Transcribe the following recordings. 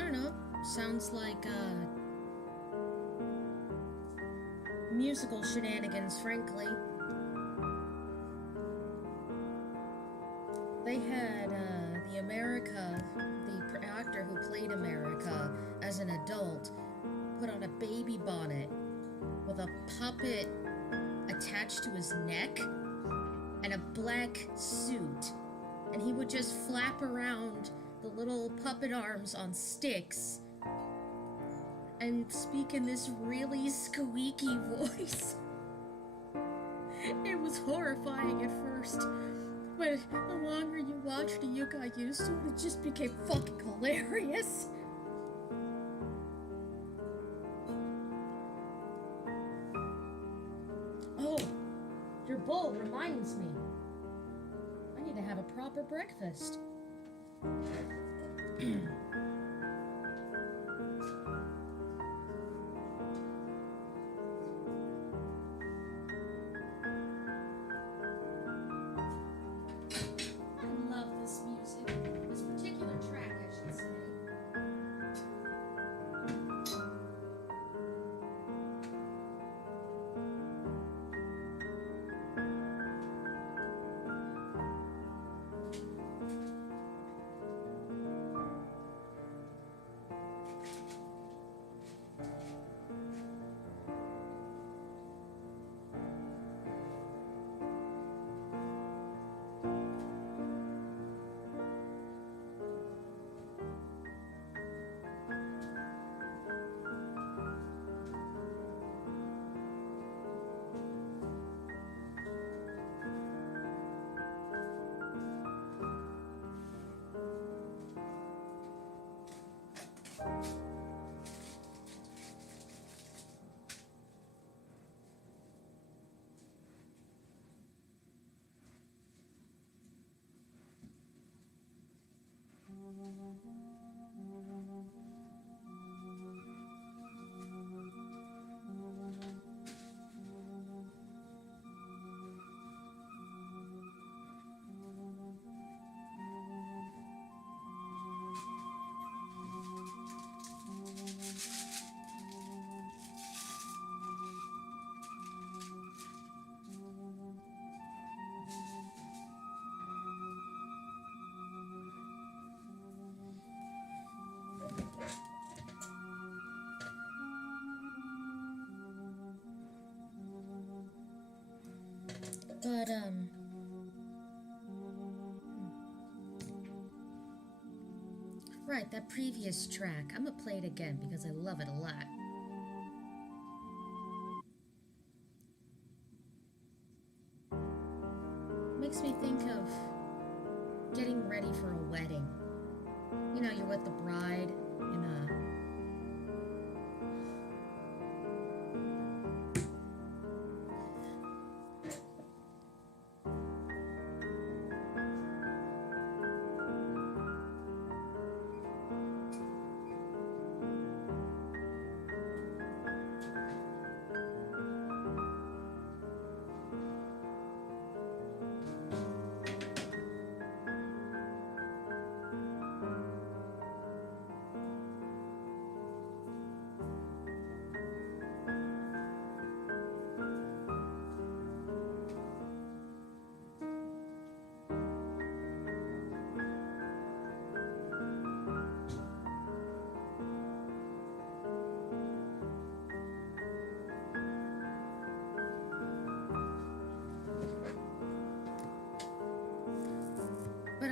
don't know. Sounds like, musical shenanigans, frankly. They had, the actor who played America as an adult put on a baby bonnet with a puppet attached to his neck and a black suit. And he would just flap around the little puppet arms on sticks and speak in this really squeaky voice. It was horrifying at first, but the longer you watched it, you got used to it. It just became fucking hilarious. Oh, your bowl reminds me. I need to have a proper breakfast. But, right, that previous track. I'm gonna play it again because I love it a lot. Makes me think of getting ready for a wedding. You know, you're with the bride in a...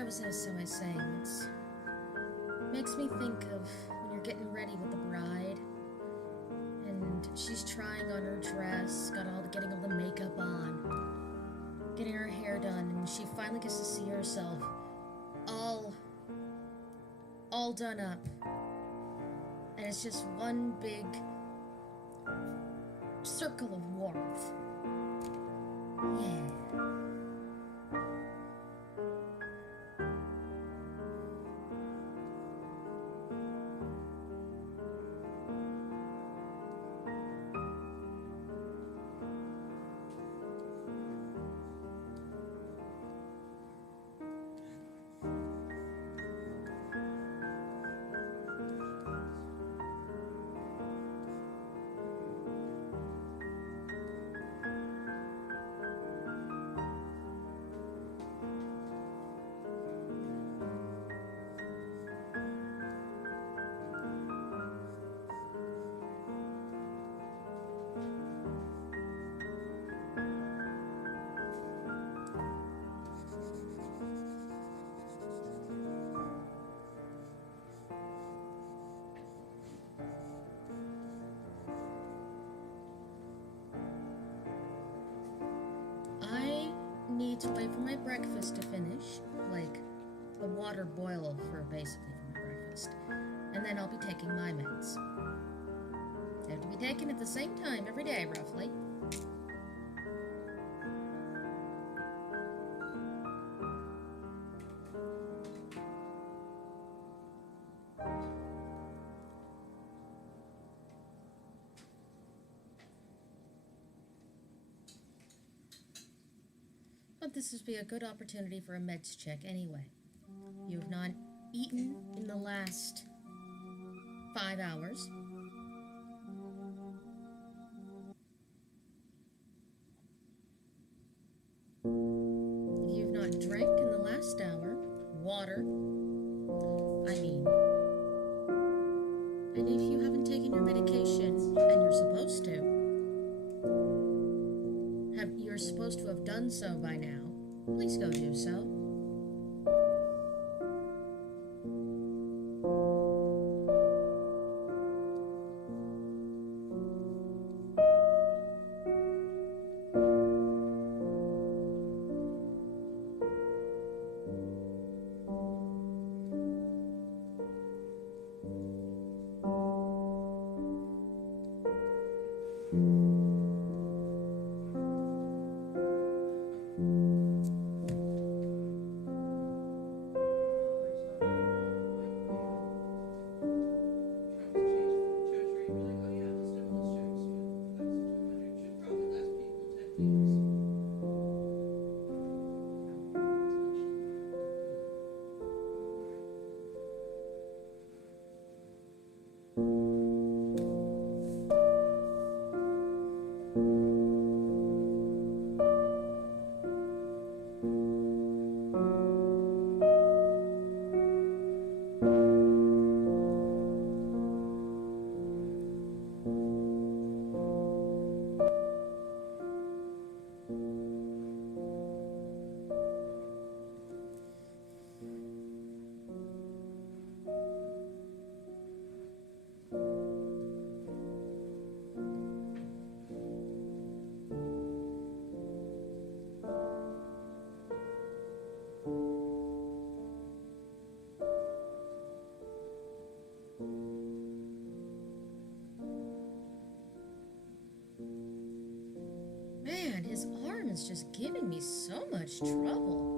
As I was saying, it makes me think of when you're getting ready with the bride, and she's trying on her dress, getting all the makeup on, getting her hair done, and she finally gets to see herself all done up, and it's just one big circle of warmth. Yeah. need to wait for my breakfast to finish, like the water boil for basically for my breakfast, and then I'll be taking my meds. They have to be taken at the same time every day, roughly. But this would be a good opportunity for a meds check anyway. You have not eaten in the last 5 hours. If you have not drank in the last hour, water, and if you haven't taken your medication, and you're supposed to, you're supposed to have done so by now, please go do so. Man, his arm is just giving me so much trouble.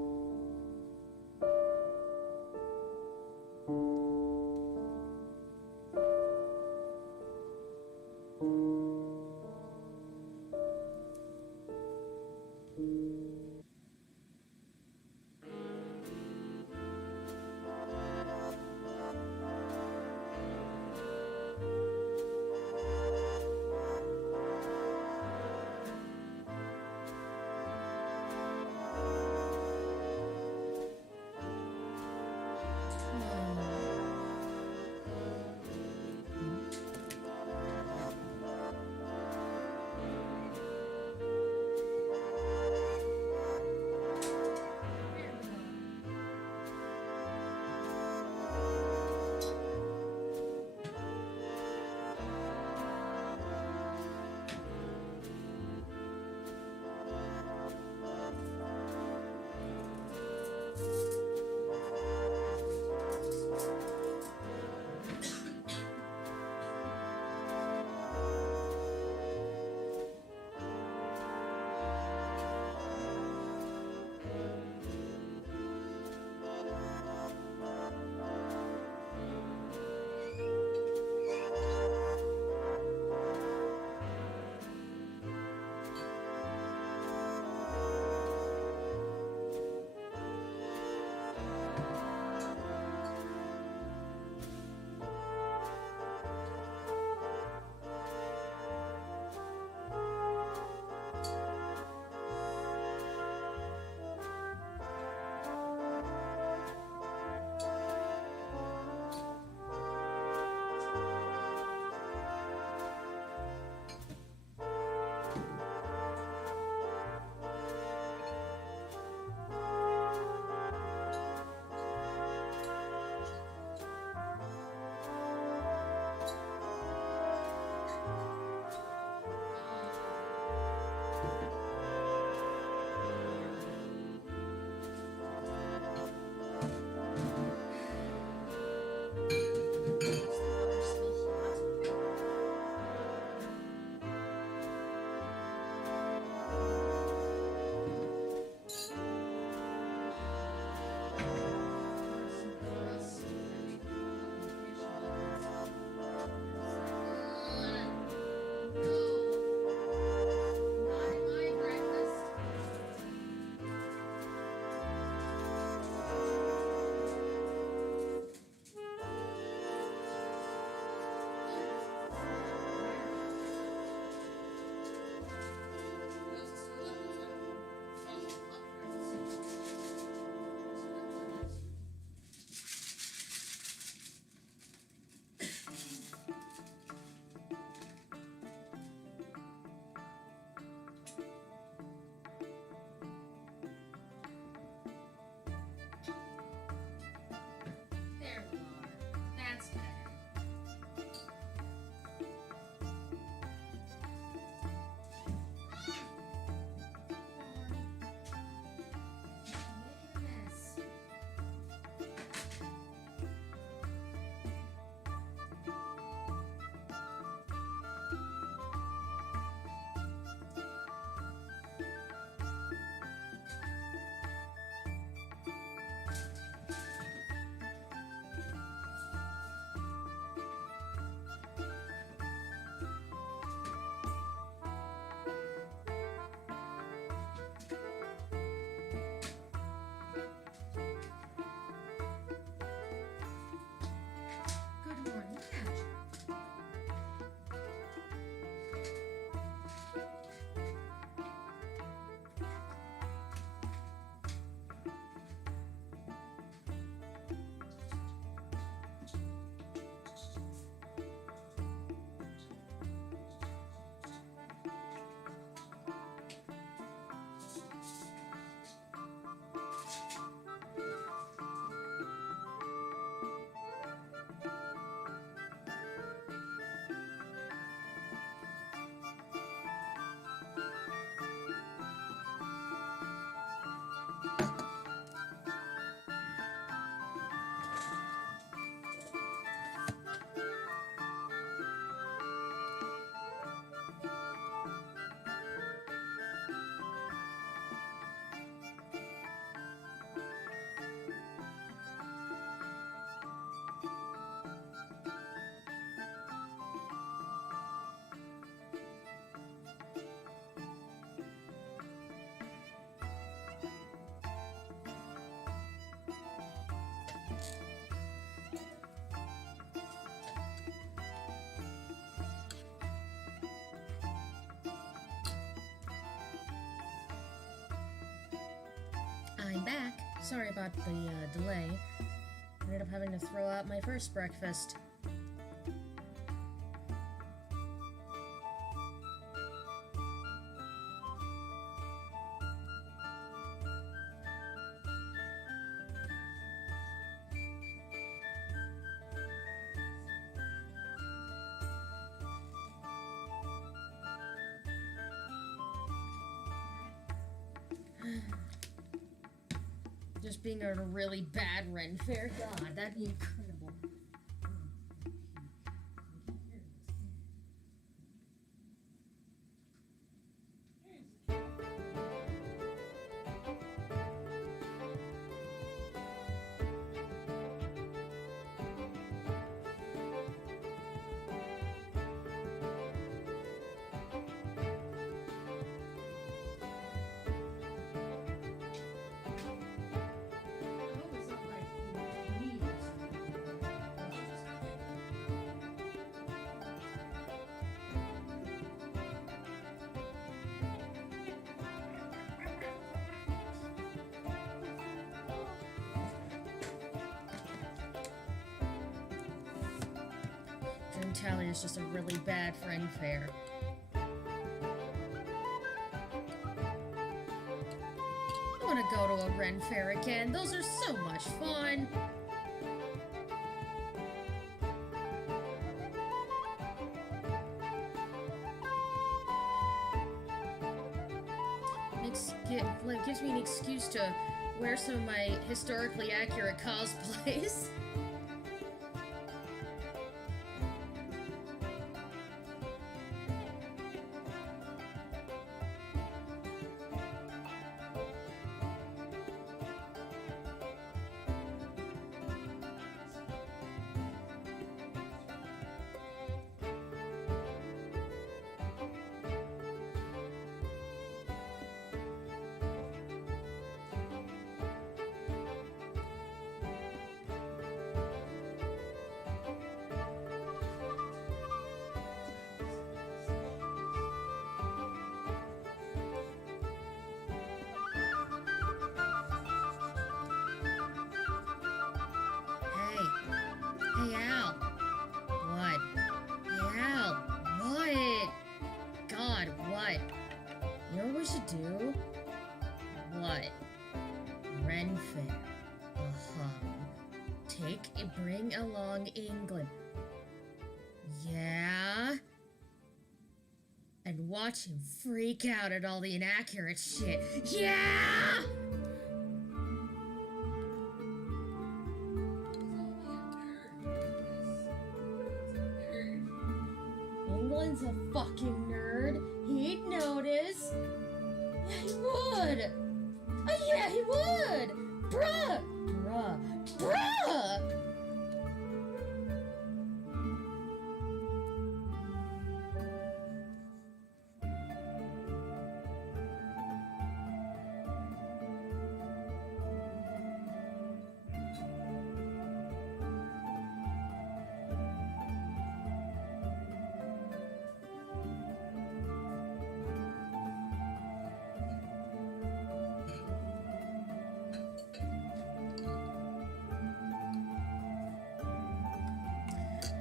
Sorry about the delay. I ended up having to throw out my first breakfast. Just being a really bad Ren Fair. God, that'd be incredible. Tally is just a really bad friend fair. I want to go to a Ren Fair again. Those are so much fun. Gives me an excuse to wear some of my historically accurate cosplays. Hey, Al. What? Hey, Al. What? God, what? You know what we should do? What? Ren Fair. Bring along England. Yeah? And watch him freak out at all the inaccurate shit. Yeah! England's a fucking nerd. He'd notice. Yeah, he would. Oh, yeah, he would. Bruh.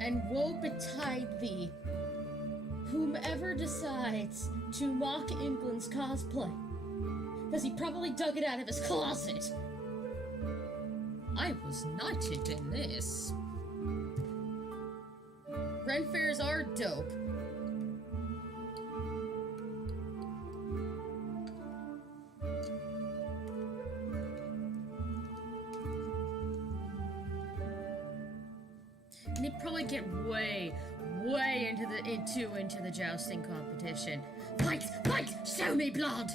And woe betide thee, whomever decides to mock England's cosplay, because he probably dug it out of his closet. I was knighted in this. Ren fairs are dope. And he'd probably get way into the jousting competition. Fight! Show me blood!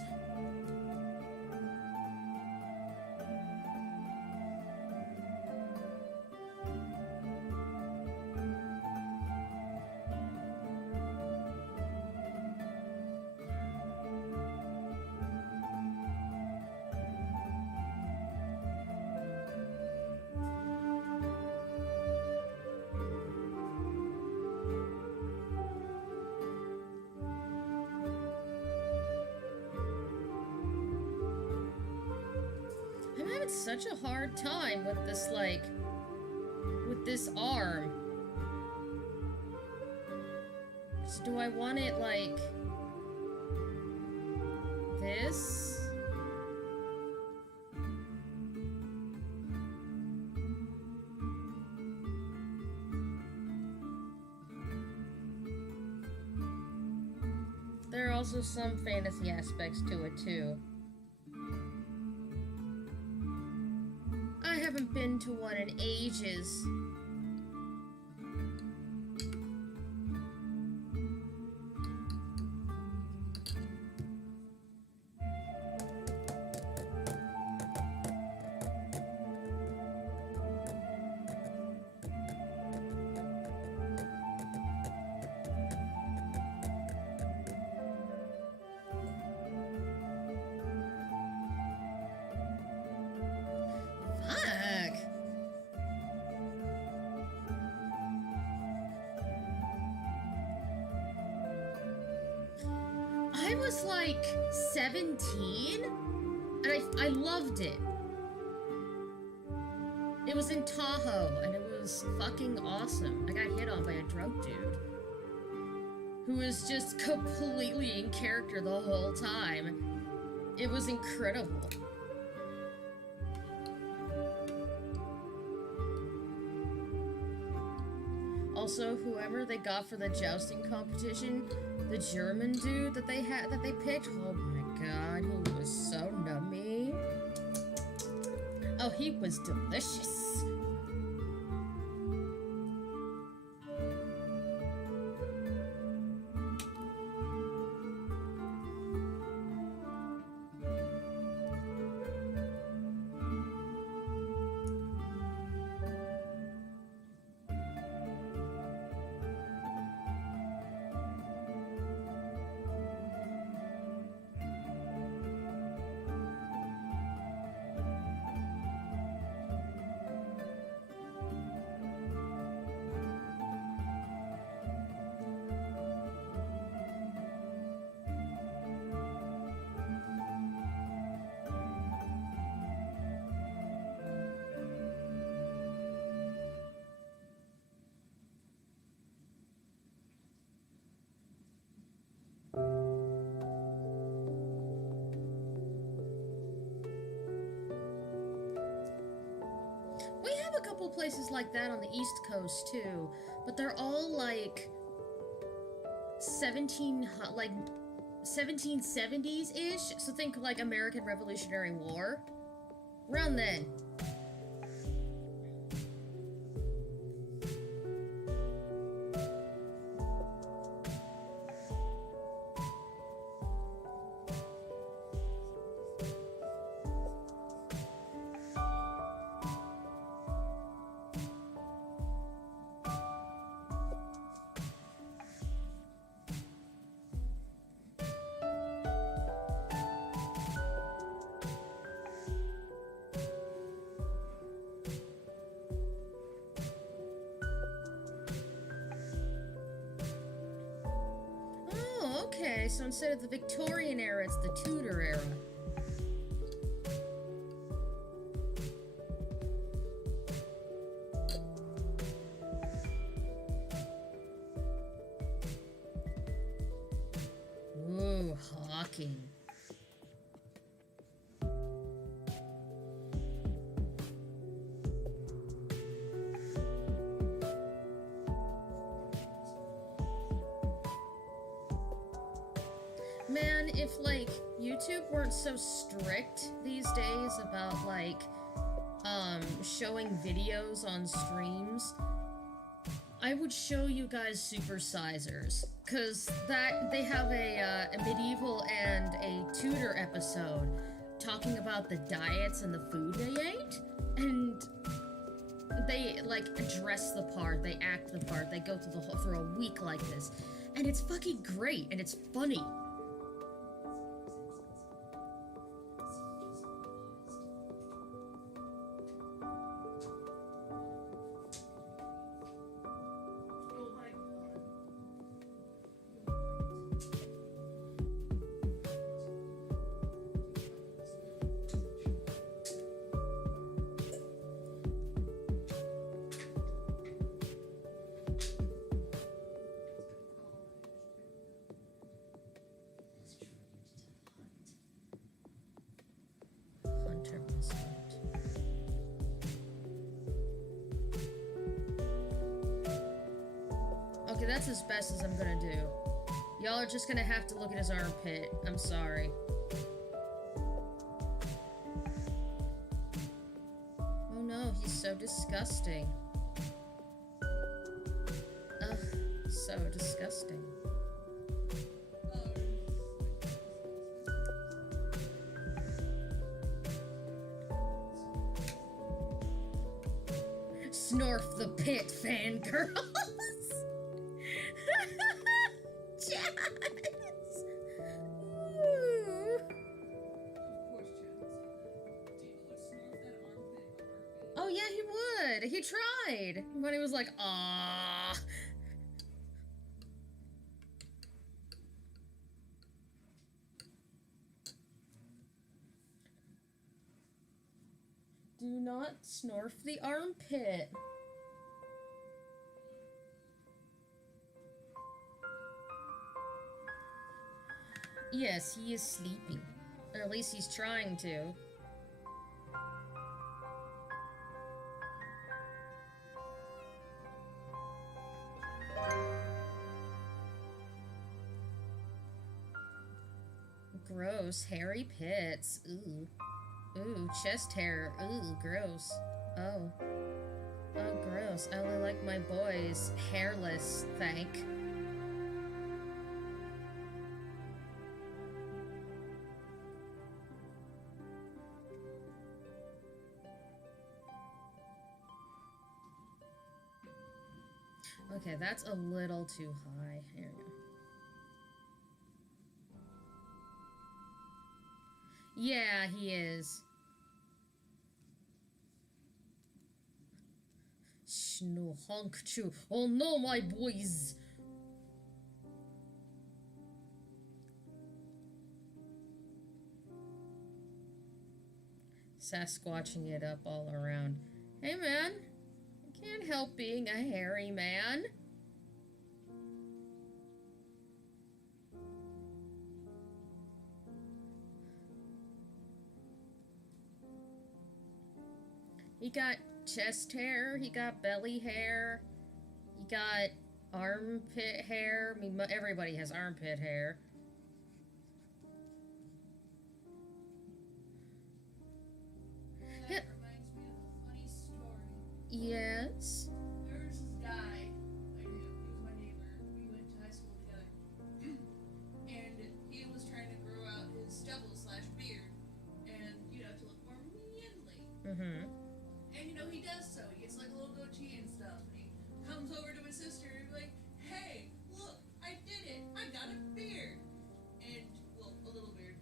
having such a hard time with this, like, with this arm. So do I want it, like, this? There are also some fantasy aspects to it, too. I haven't been to one in ages. I was like 17 and I loved it. It was in Tahoe and it was fucking awesome. I got hit on by a drunk dude who was just completely in character the whole time. It was incredible. Also, whoever they got for the jousting competition, the German dude that they picked, oh my god, he was so nummy. Oh, he was delicious. We have a couple places like that on the East Coast too, but they're all like 1770s-ish, so think like American Revolutionary War. Around then. Okay, so instead of the Victorian era, it's the Tudor era. Ooh, hawking. Man, if, like, YouTube weren't so strict these days about, like, showing videos on streams, I would show you guys Supersizers. Because they have a medieval and a Tudor episode talking about the diets and the food they ate. And they, like, dress the part, they act the part, they go through the whole, for a week like this. And it's fucking great, and it's funny. that's as best as I'm gonna do. Y'all are just gonna have to look at his armpit. I'm sorry. Oh no, he's so disgusting. Ugh, so disgusting. Snorf the pit, fangirls! Jazz! Ooh. Oh yeah, he would! He tried! When he was like, ah. Do not snorf the armpit. Yes, he is sleeping. Or at least he's trying to. Gross, hairy pits. Ooh. Ooh, chest hair. Ooh, gross. Oh. Oh, gross. I only like my boys hairless, thank. Okay, that's a little too high. Here we go. Yeah, he is. Shno honk chu. Oh no, my boys. Sasquatching it up all around. Hey man, I can't help being a hairy man. He got chest hair, he got belly hair, he got armpit hair. I mean, everybody has armpit hair. That reminds me of a funny story. Yes? There was this guy I knew. He was my neighbor. We went to high school together. And he was trying to grow out his stubble/beard and, to look more manly. Mm-hmm. And, he does so. He gets like a little goatee and stuff. And he comes over to his sister and be like, hey, look, I did it. I got a beard. And, well, a little beard.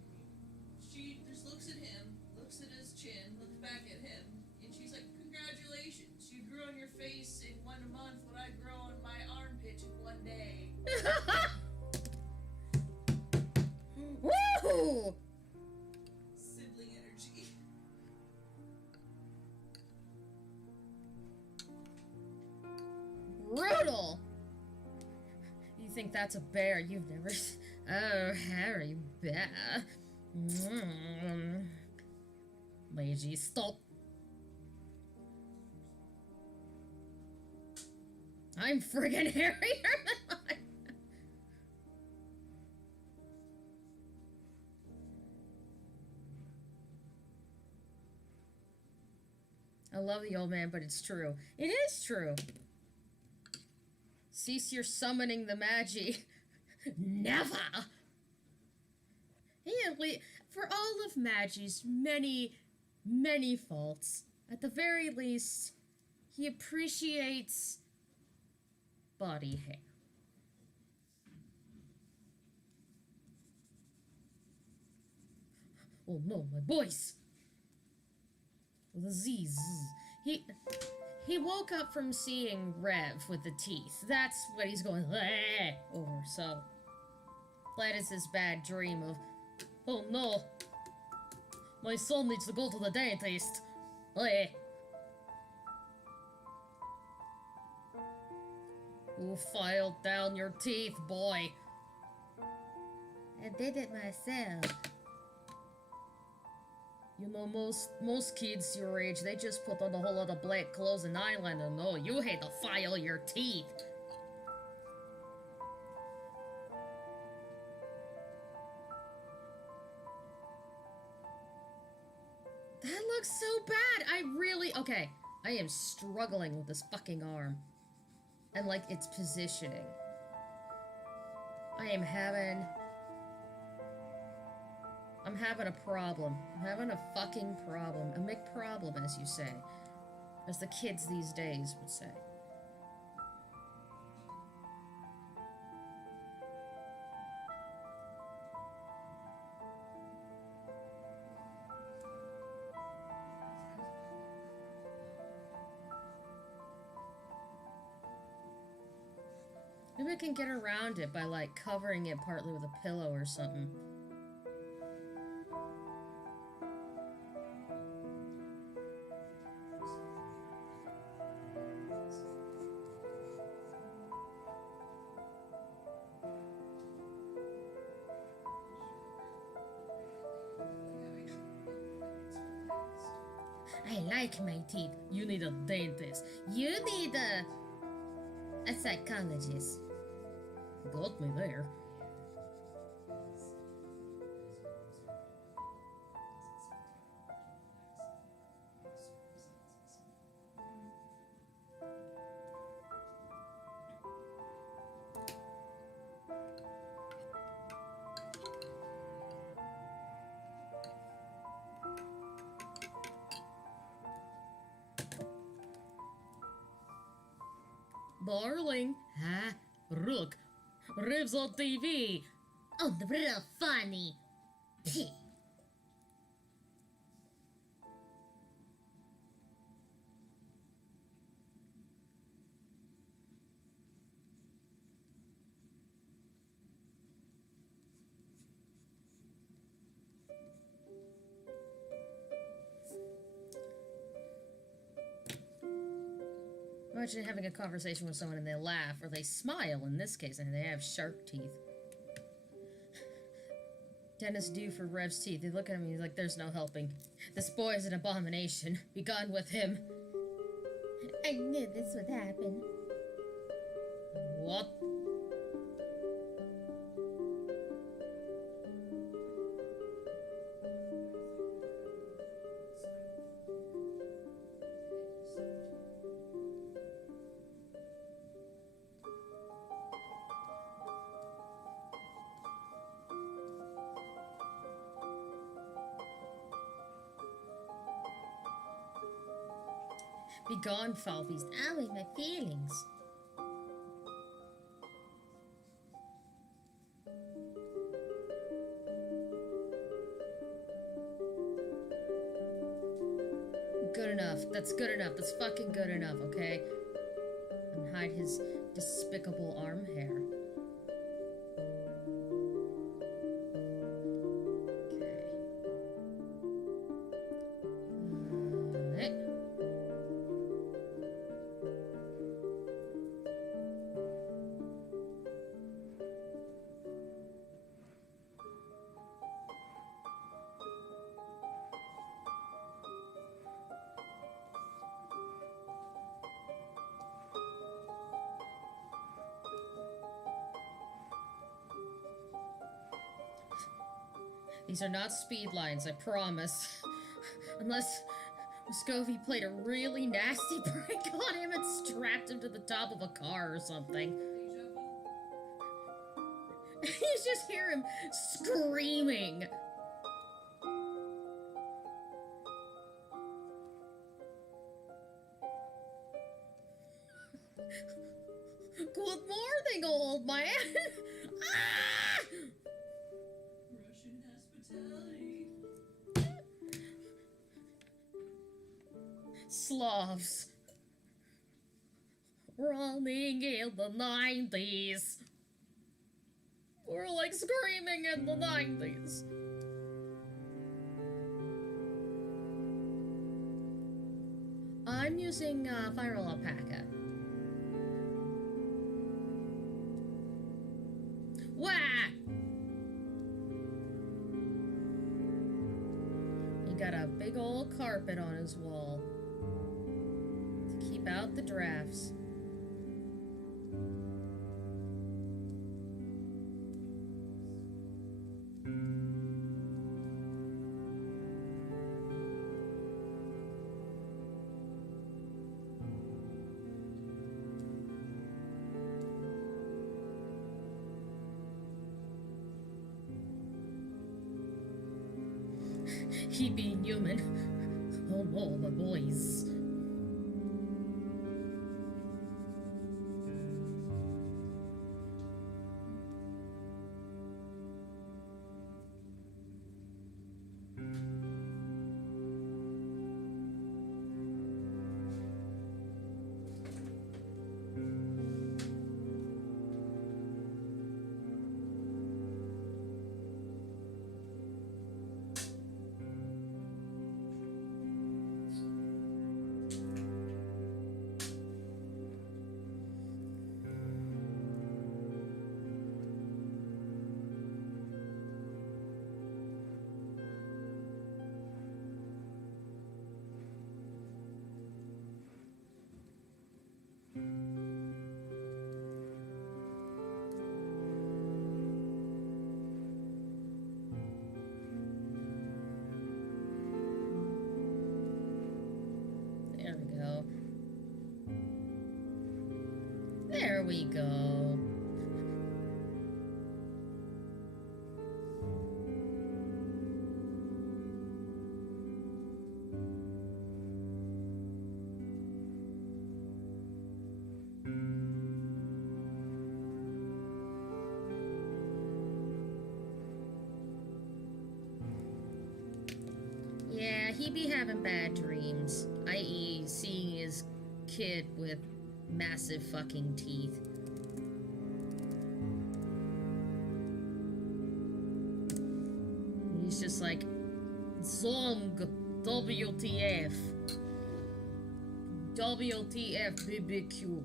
She just looks at him, looks at his chin, looks back at him, and she's like, congratulations. You grew on your face in 1 month what I grow on my armpit in 1 day. Woo! Sibling energy. Brutal! You think that's a bear? You've never... Oh, hairy bear. Lazy, stop. I'm friggin' hairier than I... I love the old man, but it's true. It is true. Cease your summoning the magi. Never! For all of Magi's many, many faults, at the very least, he appreciates body hair. Oh no, my boys! The Z's. He woke up from seeing Rev with the teeth. That's what he's going over, so that is his bad dream of, oh no, my son needs to go to the dentist. Who filed down your teeth, boy? I did it myself. Most kids your age, they just put on a whole lot of black clothes and eyeliner. No, you had to file your teeth. Okay, I am struggling with this fucking arm. And, like, its positioning. I'm having a problem. I'm having a fucking problem. A McProblem, as you say. As the kids these days would say. Maybe I can get around it by, like, covering it partly with a pillow or something. I like my teeth. You need a dentist. You need a psychologist. Got me there. Darling, huh? Look, Ribs on TV. Oh, the real funny. Imagine having a conversation with someone and they laugh, or they smile in this case, and they have shark teeth. Dentists do for Rev's teeth. They look at him and he's like, there's no helping. This boy is an abomination. Be gone with him. I knew this would happen. What? Be gone, foul beast. Owie, my feelings. Good enough. That's good enough. That's fucking good enough, okay? And hide his despicable arm hair. These are not speed lines, I promise. Unless Muscovy played a really nasty prank on him and strapped him to the top of a car or something. You just hear him screaming. Good morning, old man. Ah! Russian hospitality. Slavs. Running in the 90s. We're like screaming in the 90s. I'm using viral alpaca. Wah! He got a big old carpet on his wall to keep out the drafts. He being human. Oh no, the boys. There we go. There we go. Yeah, he be having bad dreams, i.e. seeing his kid with massive fucking teeth. He's just like, Zong, WTF. WTF, BBQ.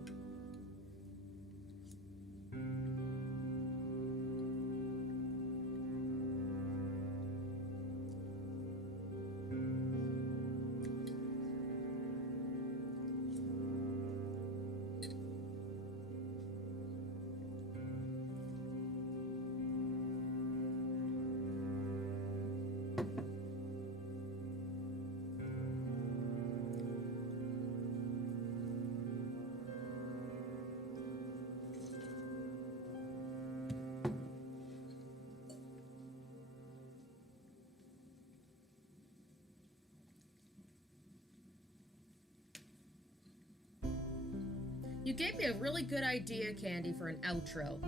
You gave me a really good idea, Candy, for an outro.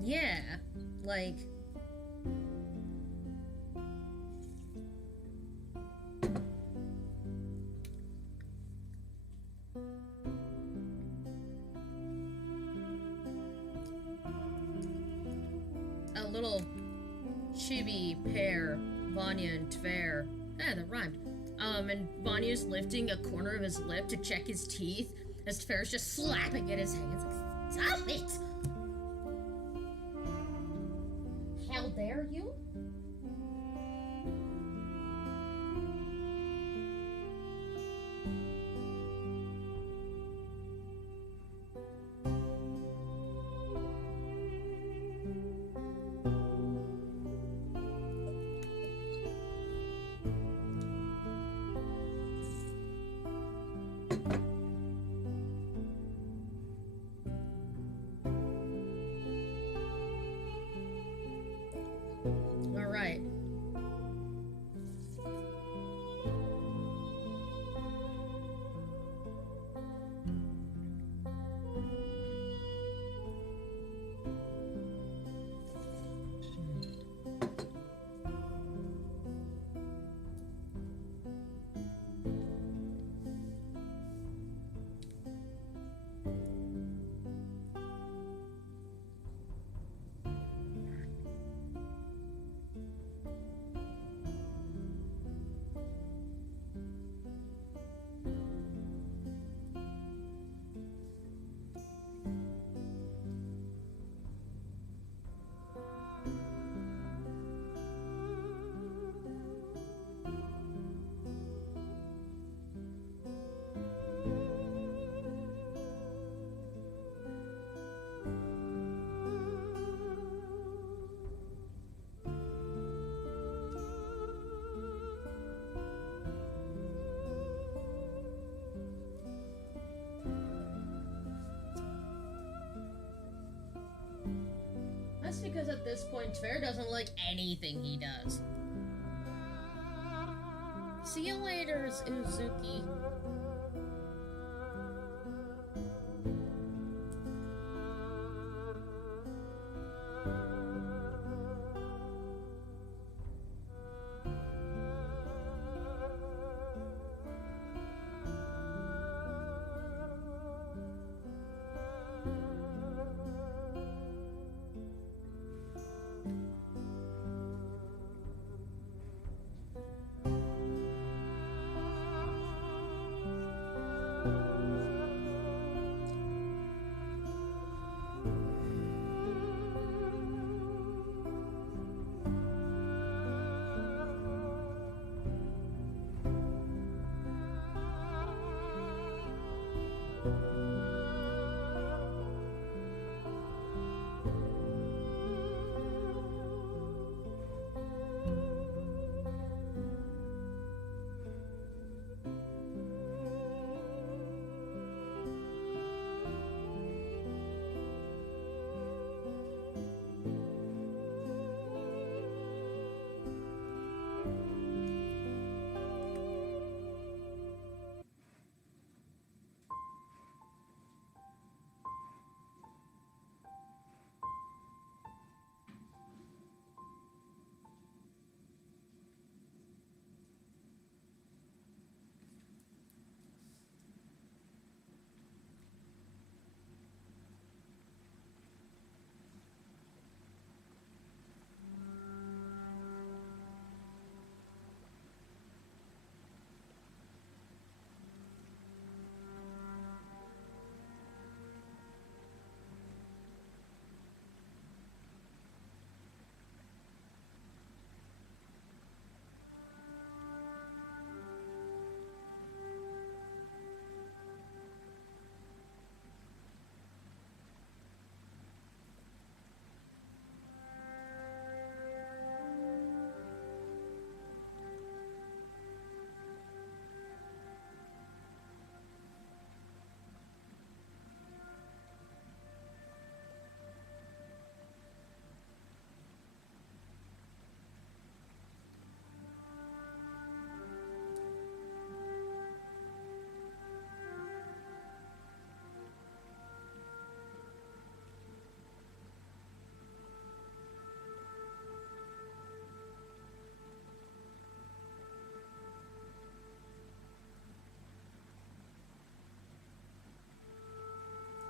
Yeah, like... a little chibi pair, Vanya and Tver. Ah, that rhymed. And Vanya's lifting a corner of his lip to check his teeth as Tver's just slapping at his hands. Like, stop it! How dare you? That's because at this point, Fair doesn't like anything he does. See you later, Uzuki.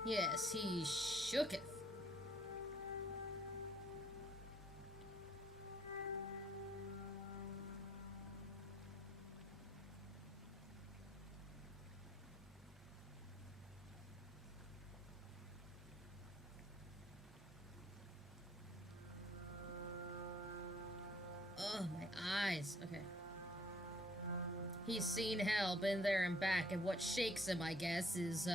Yes, he shooketh. Oh, my eyes. Okay. He's seen hell, been there and back, and what shakes him, I guess, is,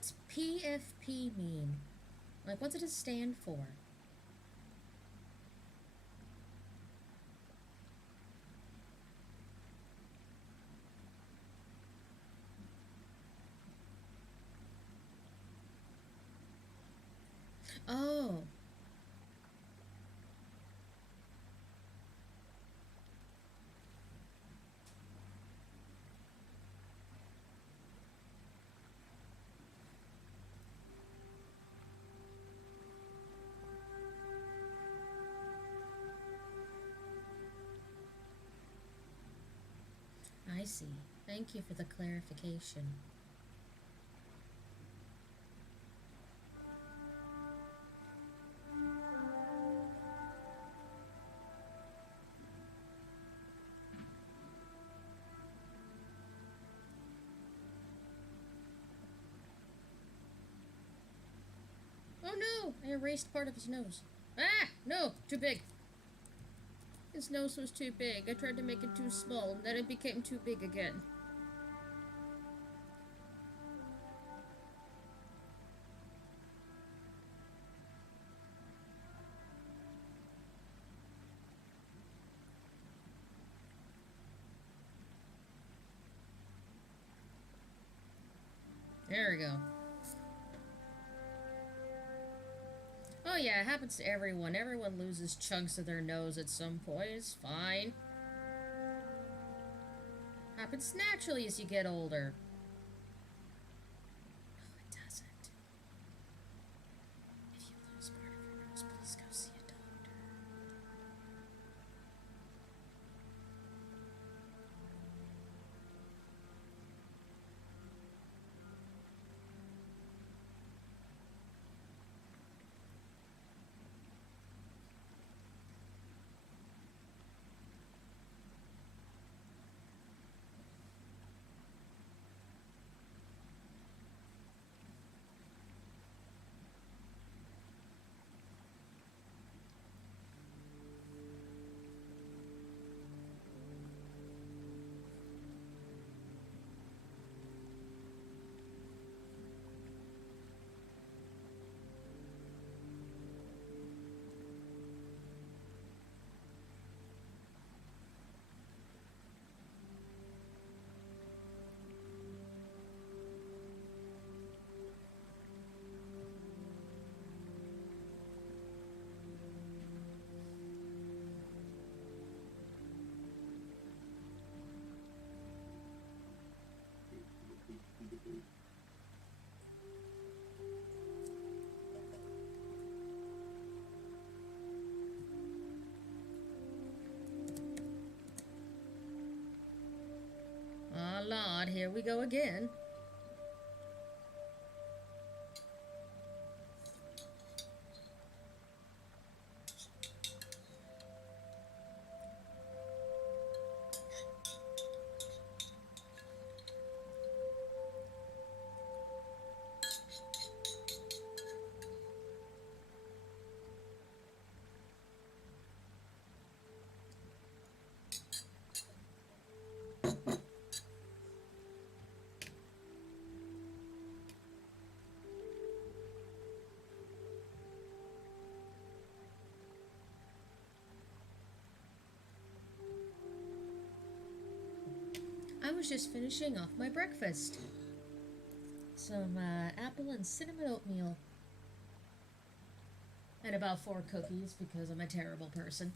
What's PFP mean? Like, what does it stand for? Oh. I see. Thank you for the clarification. Oh no! I erased part of his nose. Ah! No! Too big! His nose was too big. I tried to make it too small, and then it became too big again. There we go. Oh yeah, it happens to everyone. Everyone loses chunks of their nose at some point. It's fine. Happens naturally as you get older. No, it doesn't. If you lose part of your nose, please go see a doctor. Ah, Lord, here we go again. I was just finishing off my breakfast. Some apple and cinnamon oatmeal. And about 4 cookies because I'm a terrible person.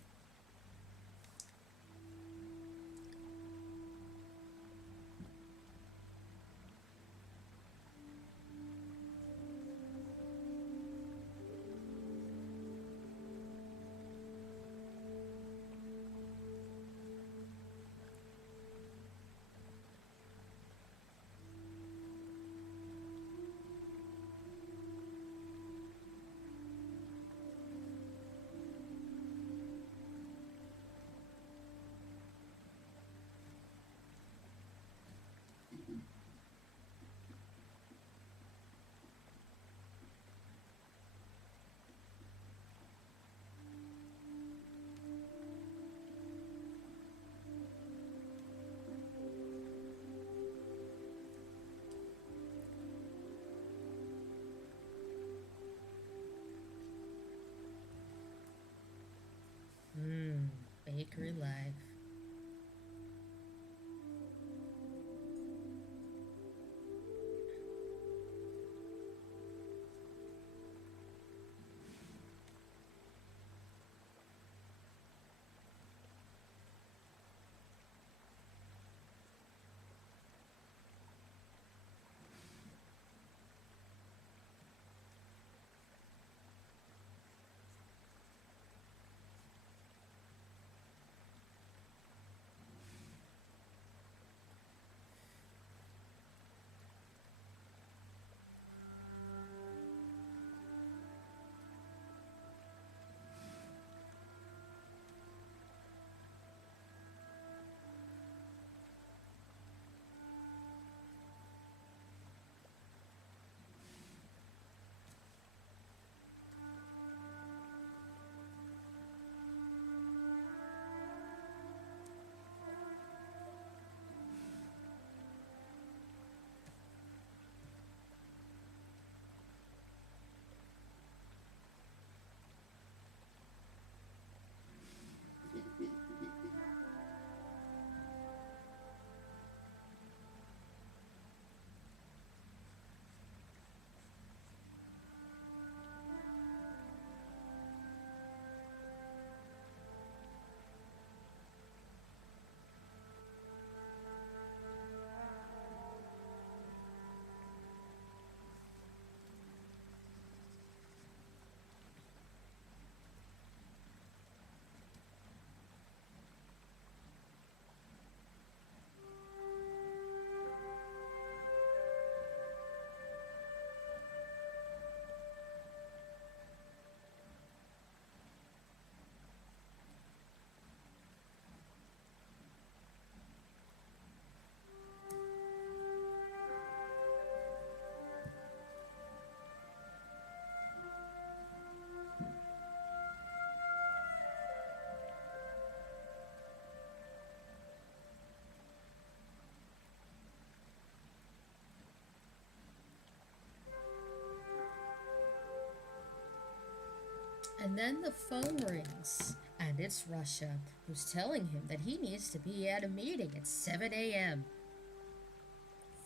And then the phone rings, and it's Russia, who's telling him that he needs to be at a meeting at 7 a.m.,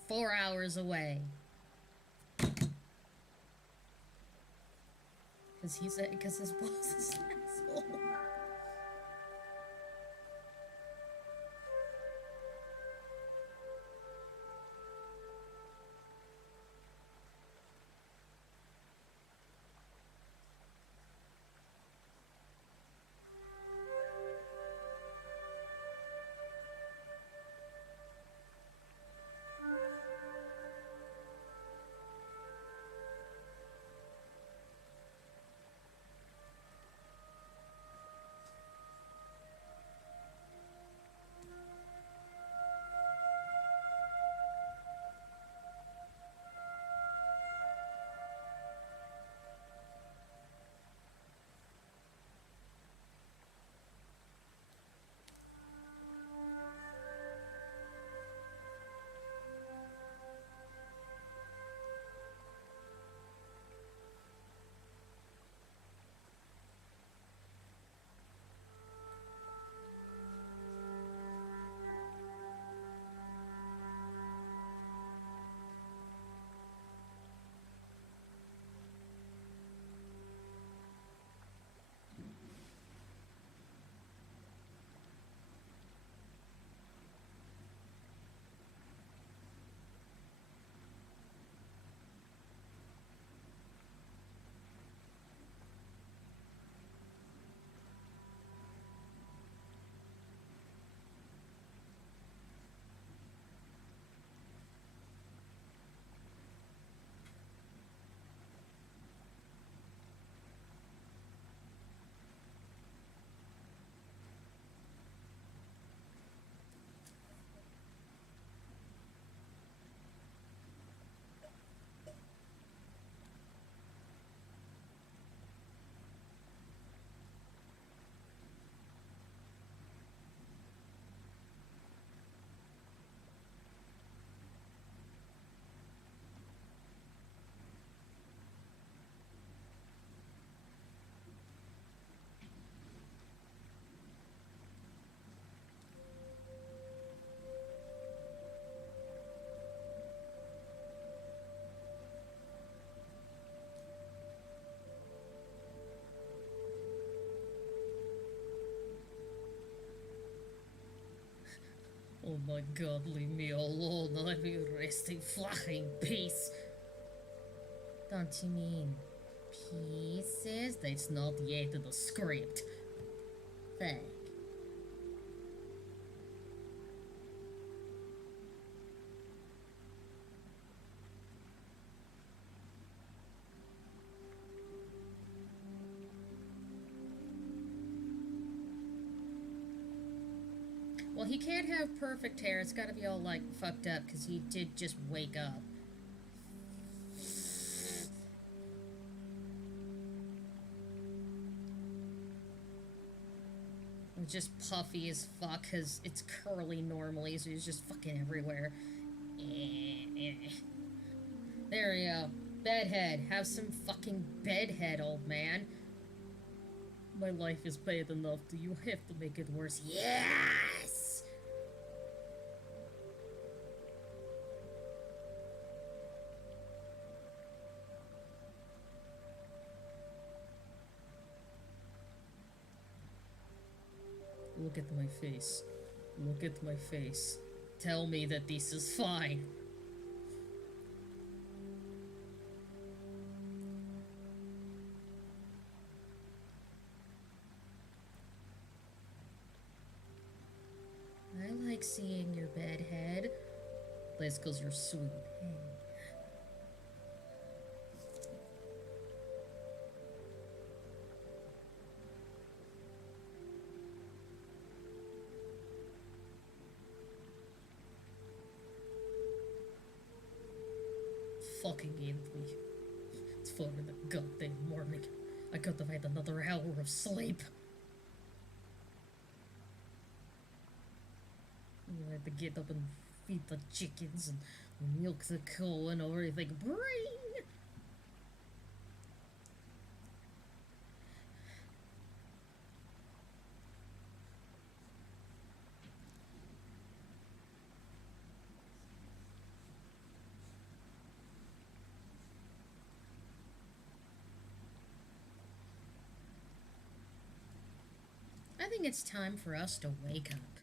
4 hours away. Because his boss is an asshole. Oh my god, leave me alone. Let me rest in fucking peace. Don't you mean pieces? That's not yet in the script. Fuck. Well, he can't have perfect hair. It's gotta be all, like, fucked up, because he did just wake up. Just puffy as fuck, because it's curly normally, so he's just fucking everywhere. There we go. Bedhead. Have some fucking bedhead, old man. My life is bad enough. Do you have to make it worse? Yes! Look at my face. Look at my face. Tell me that this is fine. I like seeing your bedhead. That's because you're sweet. Hey. Fucking end me. It's 4 in the goddamn morning. I could have had another hour of sleep. I had to get up and feed the chickens and milk the cow and everything. Brain! I think it's time for us to wake up.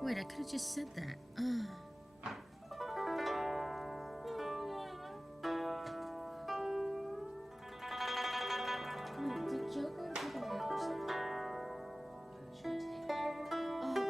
Wait, I could have just said that. Did Joe go to the nap or something? Should I take it? Oh, okay.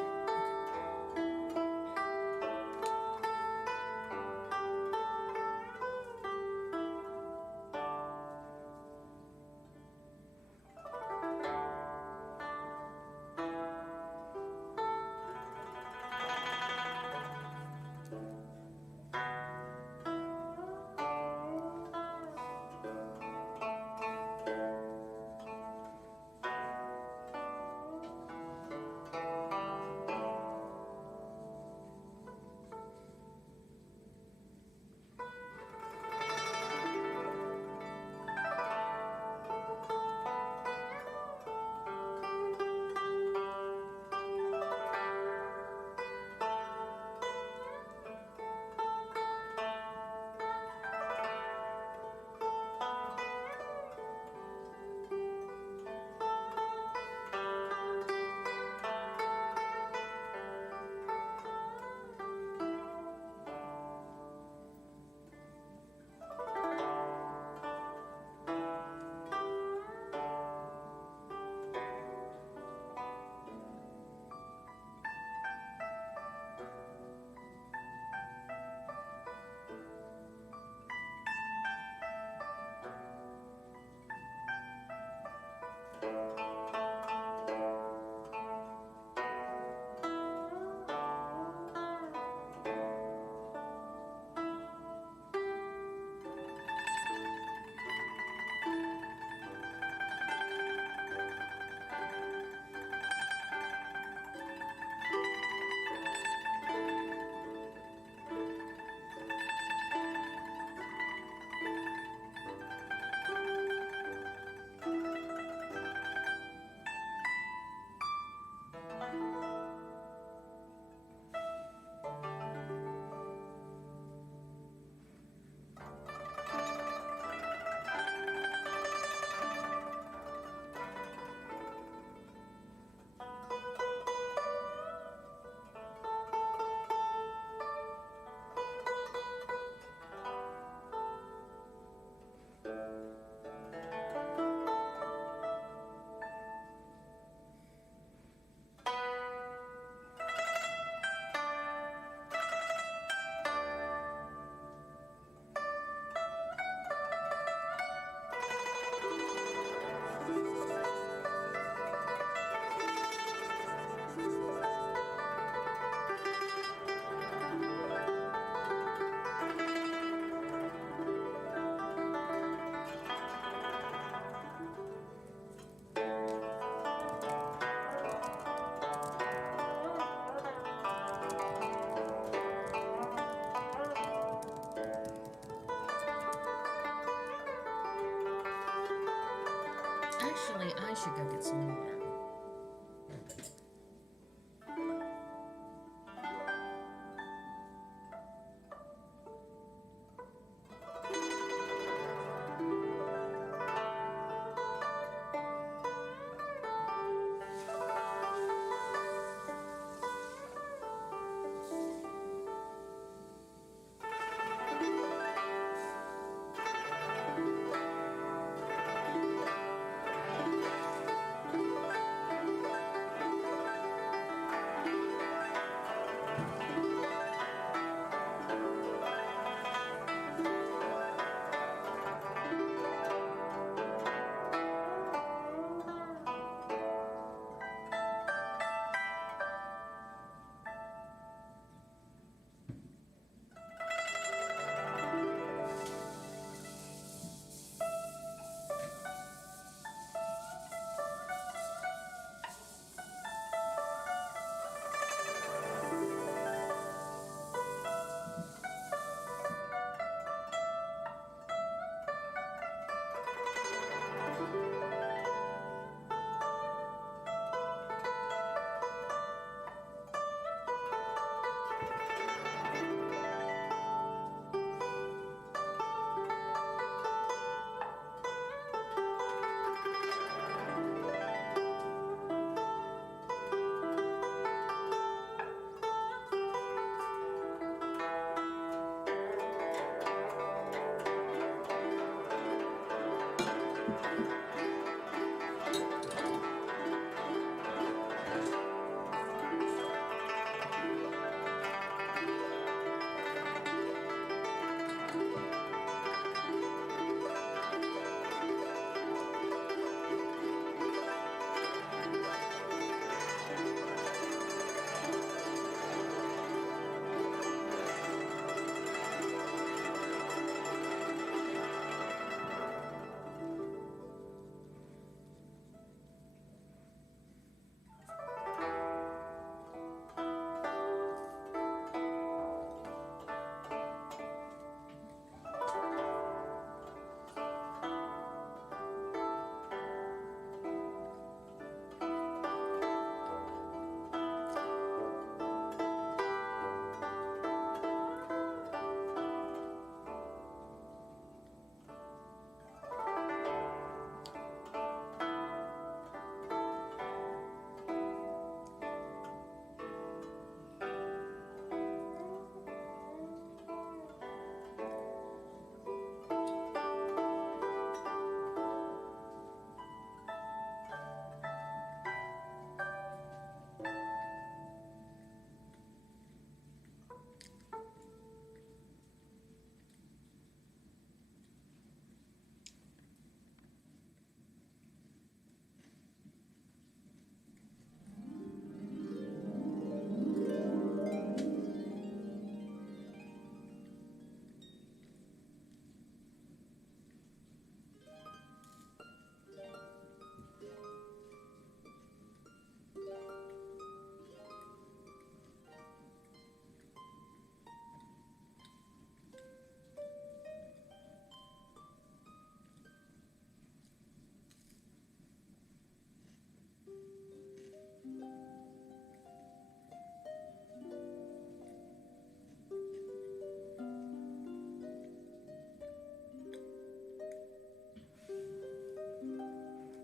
Actually, I should go get some water.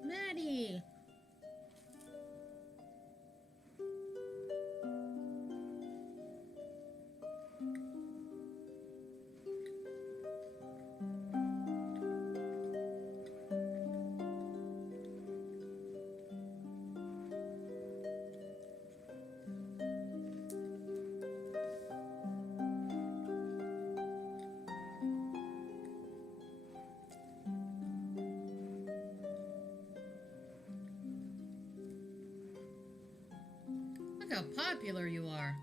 Maddie! Look how popular you are.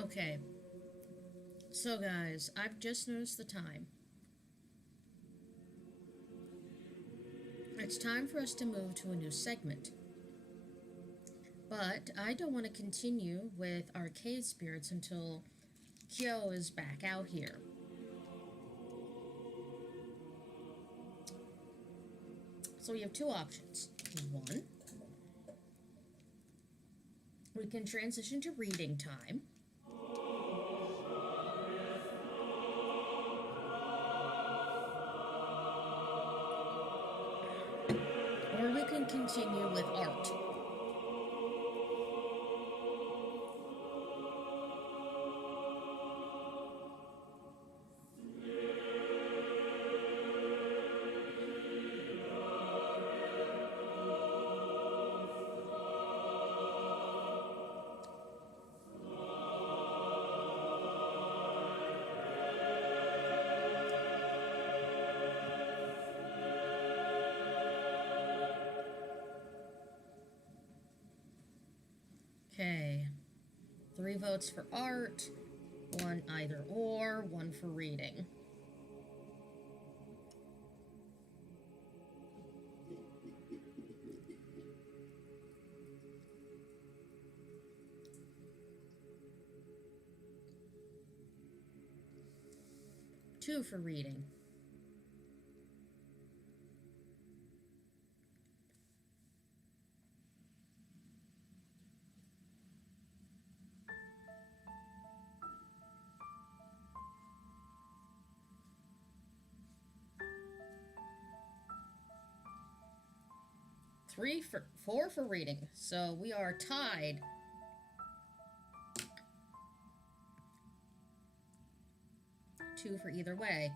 Okay. So, guys, I've just noticed the time. It's time for us to move to a new segment. But I don't want to continue with arcade spirits until Kyo is back out here. So we have two options. One, we can transition to reading time. Or we can continue with art. Okay. 3 votes for art, 1 either or, 1 for reading. Two for reading. Four for reading. So we are tied. Two for either way.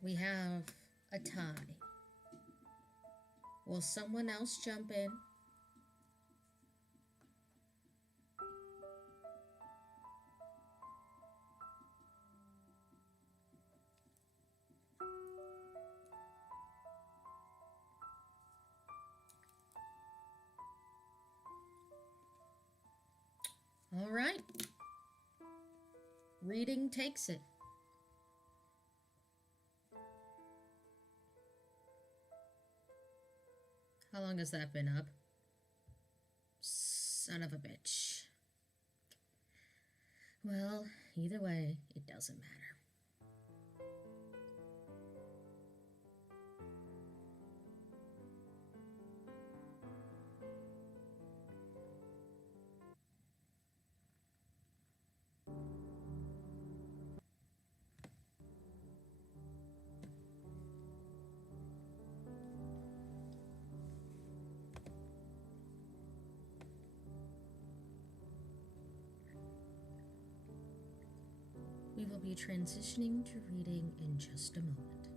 We have a tie. Will someone else jump in? All right. Reading takes it. How long has that been up? Son of a bitch. Well, either way, it doesn't matter. We will be transitioning to reading in just a moment.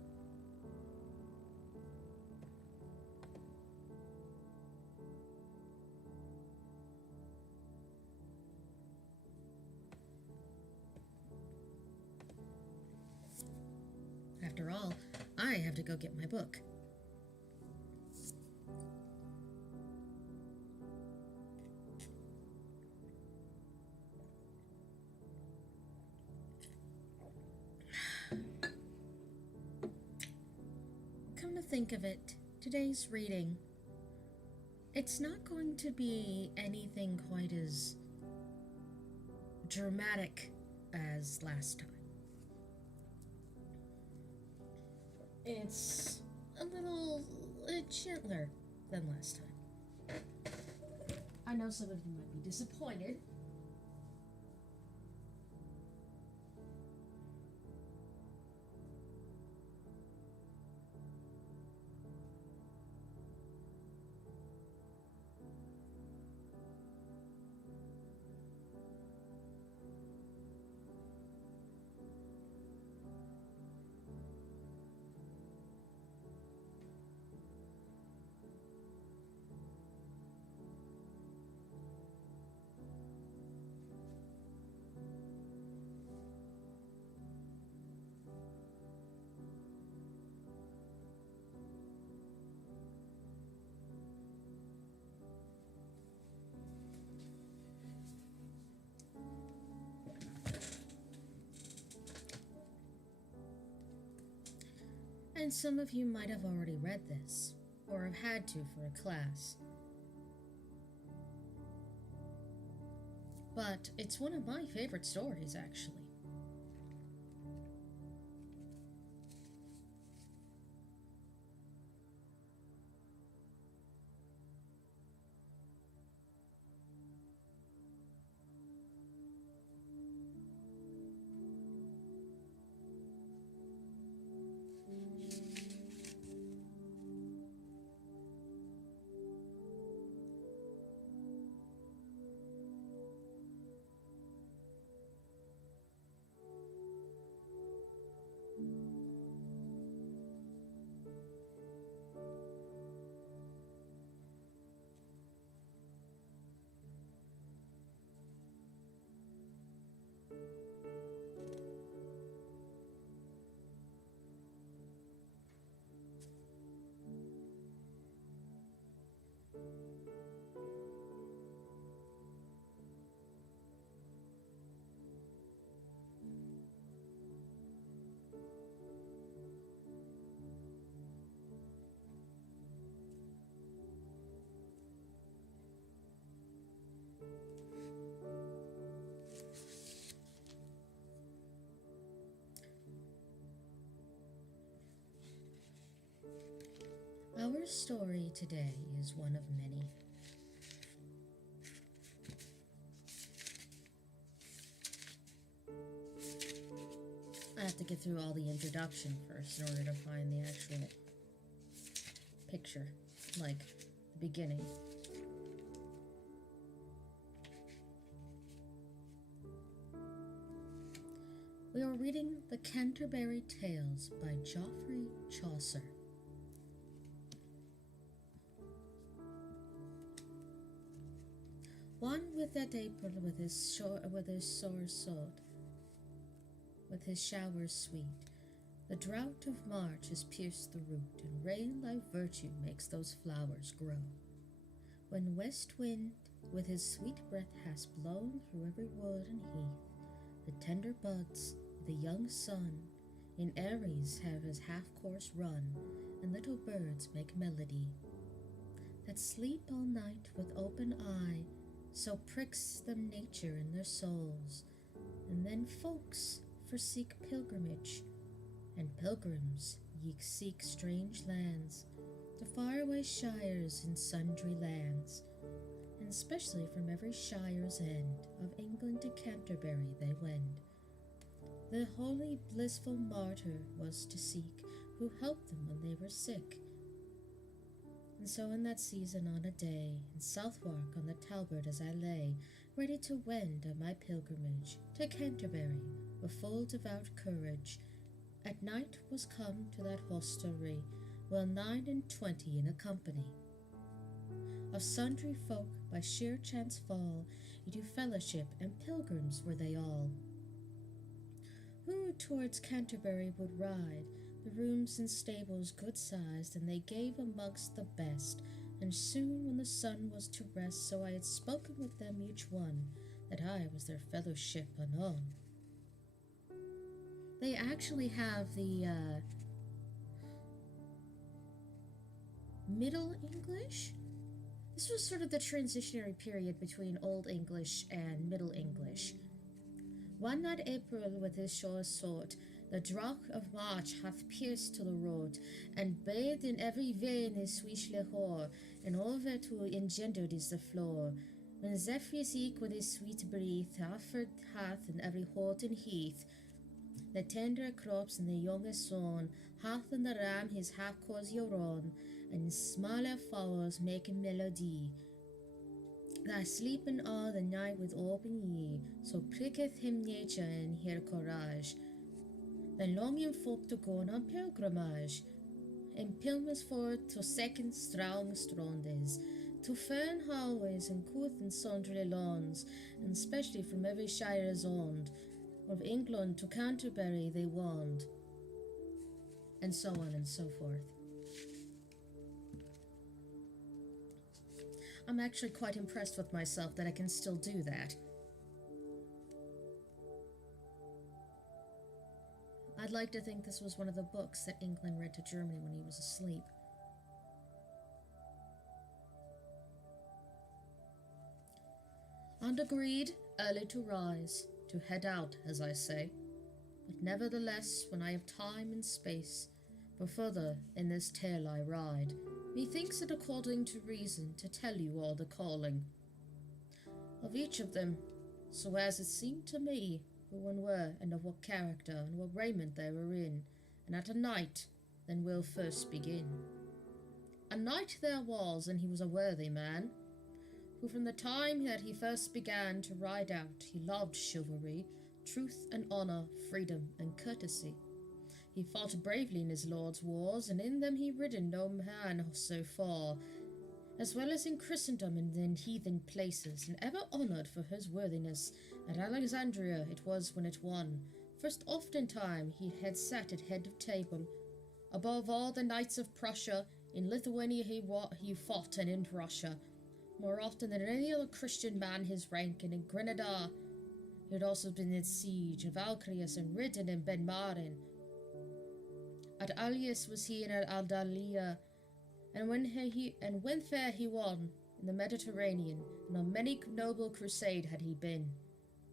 After all, I have to go get my book. Come to think of it, today's reading, it's not going to be anything quite as dramatic as last time. It's a little gentler than last time. I know some of you might be disappointed. And some of you might have already read this, or have had to for a class. But it's one of my favorite stories, actually. Our story today is one of many. I have to get through all the introduction first in order to find the actual picture, like the beginning. We are reading the Canterbury Tales by Geoffrey Chaucer. One with that April with his sore sword, with his showers sweet, the drought of March has pierced the root, and rain like virtue makes those flowers grow. When west wind with his sweet breath has blown through every wood and heath, the tender buds of the young sun in Aries have his half-course run, and little birds make melody, that sleep all night with open eye, so pricks them nature in their souls. And then folks forsake pilgrimage, and pilgrims ye seek strange lands, to faraway shires in sundry lands, and especially from every shire's end of England to Canterbury they wend. The holy blissful martyr was to seek, who helped them when they were sick. And so in that season on a day, in Southwark on the Talbot as I lay, ready to wend on my pilgrimage to Canterbury, with full devout courage, at night was come to that hostelry, well 29 in a company. Of sundry folk by sheer chance fall, into fellowship and pilgrims were they all, who towards Canterbury would ride, the rooms and stables good sized, and they gave amongst the best. And soon when the sun was to rest, so I had spoken with them each one, that I was their fellowship anon. They actually have the Middle English. This was sort of the transitionary period between Old English and Middle English. One that April with his sure sword, the drought of March hath pierced to the road, and bathed in every vein his sweetly hoar, and overt who engendered is the floor. When Zephyrs eke with his sweet breath offered hath in every holt and heath, the tender crops and the youngest sown, hath in the ram his half-course own, and smaller fowls making melody. Thy sleeping all the night with open ye, so pricketh him nature in her courage. Then longing folk to go on pilgrimage, and pilgrims for to second strong strondes, to fern hallways and couth and sundry lawns, and specially from every shire's owned, of England to Canterbury they wand, and so on and so forth. I'm actually quite impressed with myself that I can still do that. I'd I'd like to think this was one of the books that England read to Germany when he was asleep. And agreed early to rise, to head out, as I say. But nevertheless, when I have time and space, for further in this tale I ride, methinks it according to reason to tell you all the calling of each of them, so as it seemed to me, who one were, and of what character, and what raiment they were in, and at a knight, then we'll first begin. A knight there was, and he was a worthy man, who from the time that he first began to ride out, he loved chivalry, truth and honour, freedom and courtesy. He fought bravely in his lord's wars, and in them he ridden no man so far, as well as in Christendom and in heathen places, and ever honoured for his worthiness. At Alexandria it was when it won. First oftentime he had sat at head of table. Above all the knights of Prussia, in Lithuania he fought, and in Russia, more often than any other Christian man his rank, and in Grenada he had also been at siege, of Alcrius, and ridden in Ben Marin. At Alius was he, and at Aldalia, and when fair he won in the Mediterranean, and on many noble crusade had he been.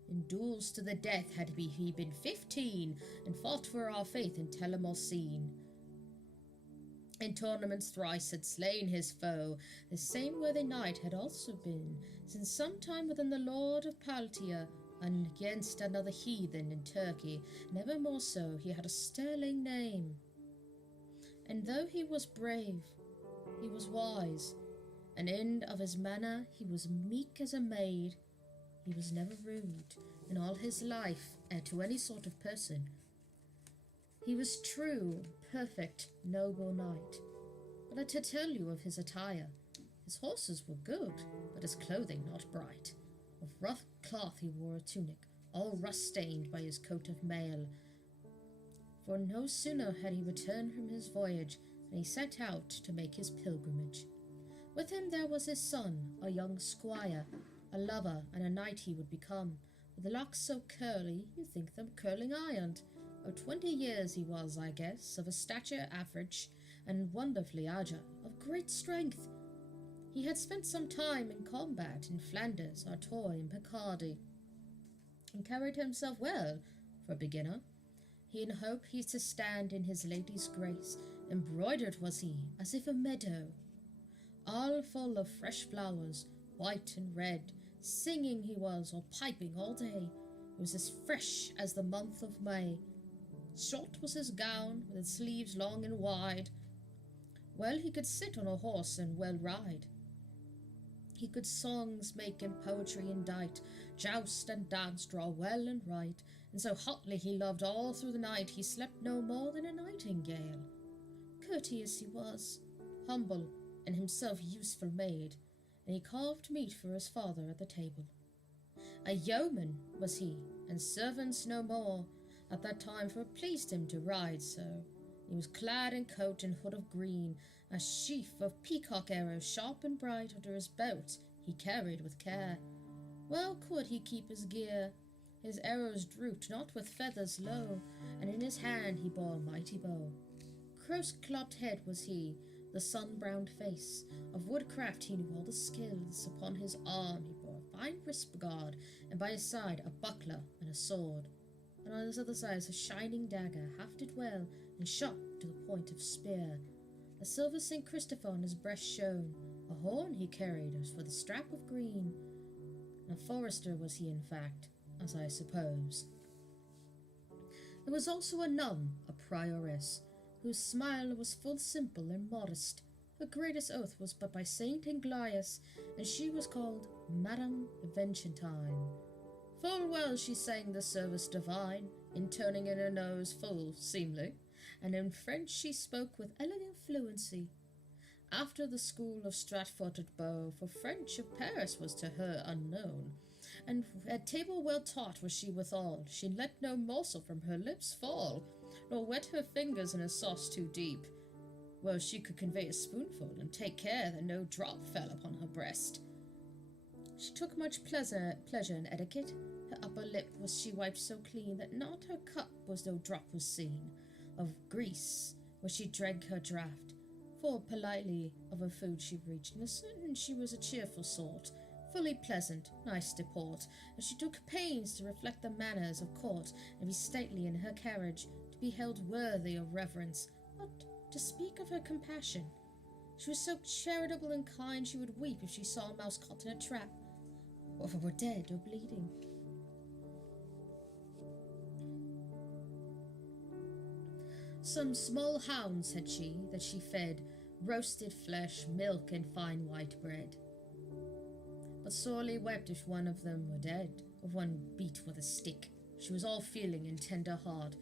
In duels to the death had he been 15, and fought for our faith in Telemosine. In tournaments thrice had slain his foe. The same worthy knight had also been, since some time within the lord of Paltia, and against another heathen in Turkey. Never more so, he had a sterling name. And though he was brave, he was wise, and in of his manner he was meek as a maid. He was never rude in all his life to any sort of person. He was true, perfect, noble knight. But to tell you of his attire, his horses were good, but his clothing not bright. Of rough cloth he wore a tunic, all rust-stained by his coat of mail. For no sooner had he returned from his voyage than he set out to make his pilgrimage. With him there was his son, a young squire, a lover, and a knight he would become, with locks so curly you think them curling ironed. Of 20 years he was, I guess, of a stature average, and wonderfully agile, of great strength. He had spent some time in combat in Flanders, Artois, and Picardy, and carried himself well for a beginner. He in hope he to stand in his lady's grace, embroidered was he, as if a meadow, all full of fresh flowers, white and red. Singing he was, or piping all day. He was as fresh as the month of May. Short was his gown, with its sleeves long and wide. Well he could sit on a horse and well ride. He could songs make and poetry indite, joust and dance, draw well and right, and so hotly he loved all through the night he slept no more than a nightingale. Courteous he was, humble, and himself useful made, and he carved meat for his father at the table. A yeoman was he, and servants no more, at that time, for it pleased him to ride so. He was clad in coat and hood of green, a sheaf of peacock arrows sharp and bright under his belt he carried with care. Well could he keep his gear, his arrows drooped not with feathers low, and in his hand he bore a mighty bow. Close-cropped head was he, the sun-browned face, of woodcraft he knew all the skills. Upon his arm he bore a fine wrist guard, and by his side a buckler and a sword, and on his other side a shining dagger, hafted well and sharp to the point of spear. A silver St. Christopher on his breast shone, a horn he carried as for the strap of green, and a forester was he in fact, as I suppose. There was also a nun, a prioress, whose smile was full simple and modest. Her greatest oath was but by Saint Anglias, and she was called Madame Venchantine. Full well she sang the service divine, intoning in her nose full seemly, and in French she spoke with elegant fluency. After the school of Stratford at Bow, for French of Paris was to her unknown, and at table well taught was she withal. She let no morsel from her lips fall, nor wet her fingers in a sauce too deep. Well, she could convey a spoonful, and take care that no drop fell upon her breast. She took much pleasure in etiquette. Her upper lip was she wiped so clean that not her cup was no drop was seen of grease where she drank her draught. Full politely of her food she reached, and certain she was a cheerful sort, fully pleasant, nice deport, and she took pains to reflect the manners of court, and be stately in her carriage, to be held worthy of reverence, but to speak of her compassion. She was so charitable and kind she would weep if she saw a mouse caught in a trap, or if it were dead or bleeding. Some small hounds had she, that she fed, roasted flesh, milk, and fine white bread. But sorely wept if one of them were dead, or one beat with a stick. She was all feeling and tender heart,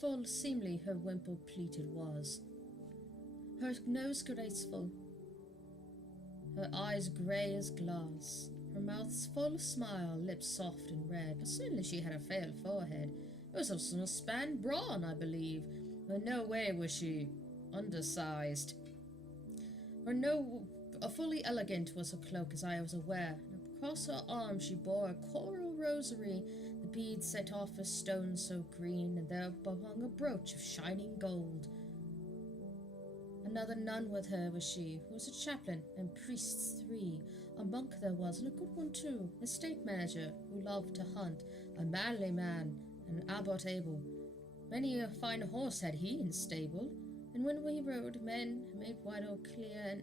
full seemly her wimple pleated was. Her nose graceful, her eyes grey as glass, her mouth's full of smile, lips soft and red, but certainly she had a fair forehead. It was of some span brawn, I believe, but no way was she undersized. Fully elegant was her cloak, as I was aware, and across her arm she bore a coral rosary, the beads set off a stone so green, and there hung a brooch of shining gold. Another nun with her was she, who was a chaplain, and priests 3. A monk there was, and a good one too, a state manager, who loved to hunt, a manly man, and abbot able. Many a fine horse had he in stable, and when we rode, men made wide or clear, and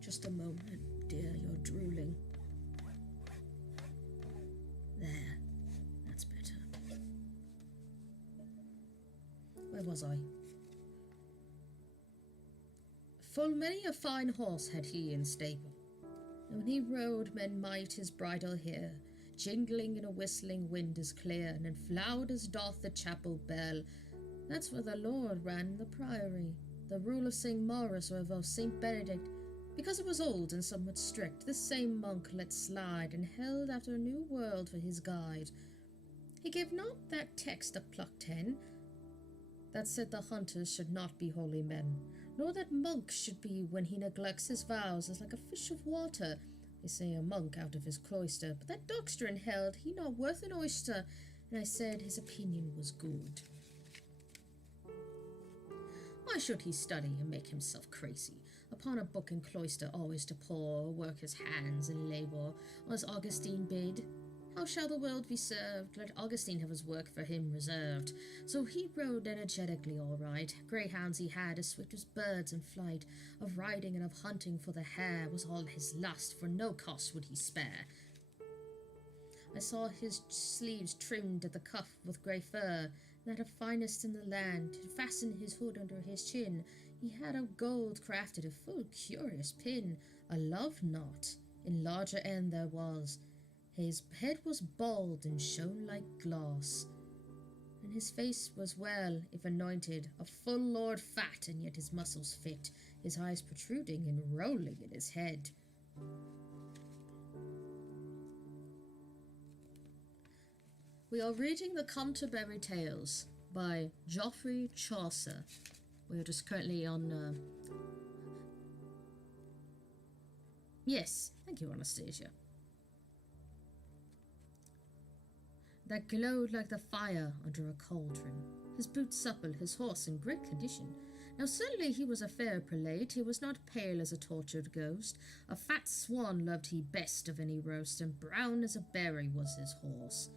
Just a moment, dear, you're drooling. There, that's better. Where was I? Full many a fine horse had he in stable, and when he rode, men might his bridle hear, jingling in a whistling wind as clear, and loud as doth the chapel bell. That's where the Lord ran the priory, the rule of St. Maurice or of St. Benedict. Because it was old and somewhat strict, this same monk let slide, and held after a new world for his guide. He gave not that text a plucked hen, that said the hunters should not be holy men, nor that monk should be, when he neglects his vows, as like a fish of water. They say a monk out of his cloister, but that doctrine held he not worth an oyster, and I said his opinion was good. Why should he study and make himself crazy upon a book in cloister, always to pore, work his hands and labour, as Augustine bid? How shall the world be served? Let Augustine have his work for him reserved. So he rode energetically all right. Greyhounds he had, as swift as birds in flight. Of riding and of hunting for the hare was all his lust, for no cost would he spare. I saw his sleeves trimmed at the cuff with grey fur, that of finest in the land, to fasten his hood under his chin. He had of gold crafted a full curious pin, a love knot in larger end there was. His head was bald and shone like glass, and his face was well, if anointed, a full lord fat, and yet his muscles fit, his eyes protruding and rolling in his head. We are reading the Canterbury Tales by Geoffrey Chaucer. We are just currently on... Yes, thank you, Anastasia. That glowed like the fire under a cauldron, his boots supple, his horse in great condition. Now certainly he was a fair prelate, he was not pale as a tortured ghost. A fat swan loved he best of any roast, and brown as a berry was his horse.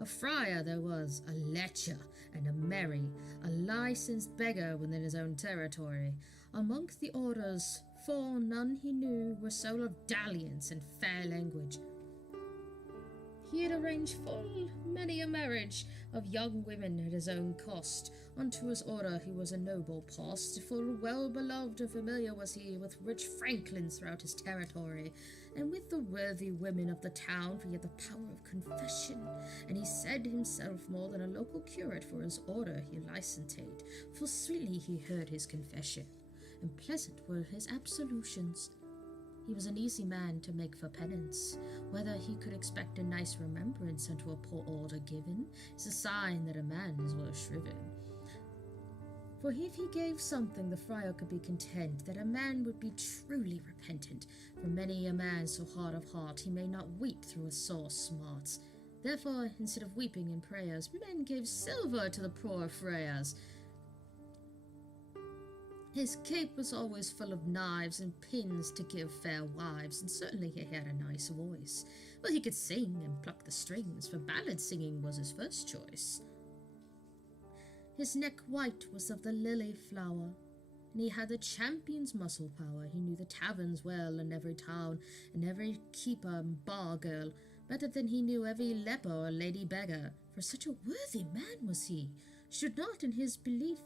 A friar there was, a lecher and a merry, a licensed beggar within his own territory. Among the orders, for none he knew were so of dalliance and fair language. He had arranged full many a marriage of young women at his own cost. Unto his order he was a noble post, full well beloved and familiar was he with rich franklins throughout his territory, and with the worthy women of the town, for he had the power of confession, and he said himself more than a local curate for his order he licentate, full sweetly he heard his confession, and pleasant were his absolutions. He was an easy man to make for penance. Whether he could expect a nice remembrance unto a poor order given is a sign that a man is well shriven. For if he gave something, the friar could be content that a man would be truly repentant. For many a man so hard of heart, he may not weep through a sore smarts. Therefore, instead of weeping in prayers, men gave silver to the poor friars. His cape was always full of knives and pins to give fair wives, and certainly he had a nice voice. Well, he could sing and pluck the strings, for ballad singing was his first choice. His neck white was of the lily flower, and he had the champion's muscle power. He knew the taverns well in every town, and every keeper and bar girl, better than he knew every leper or lady beggar, for such a worthy man was he, should not in his belief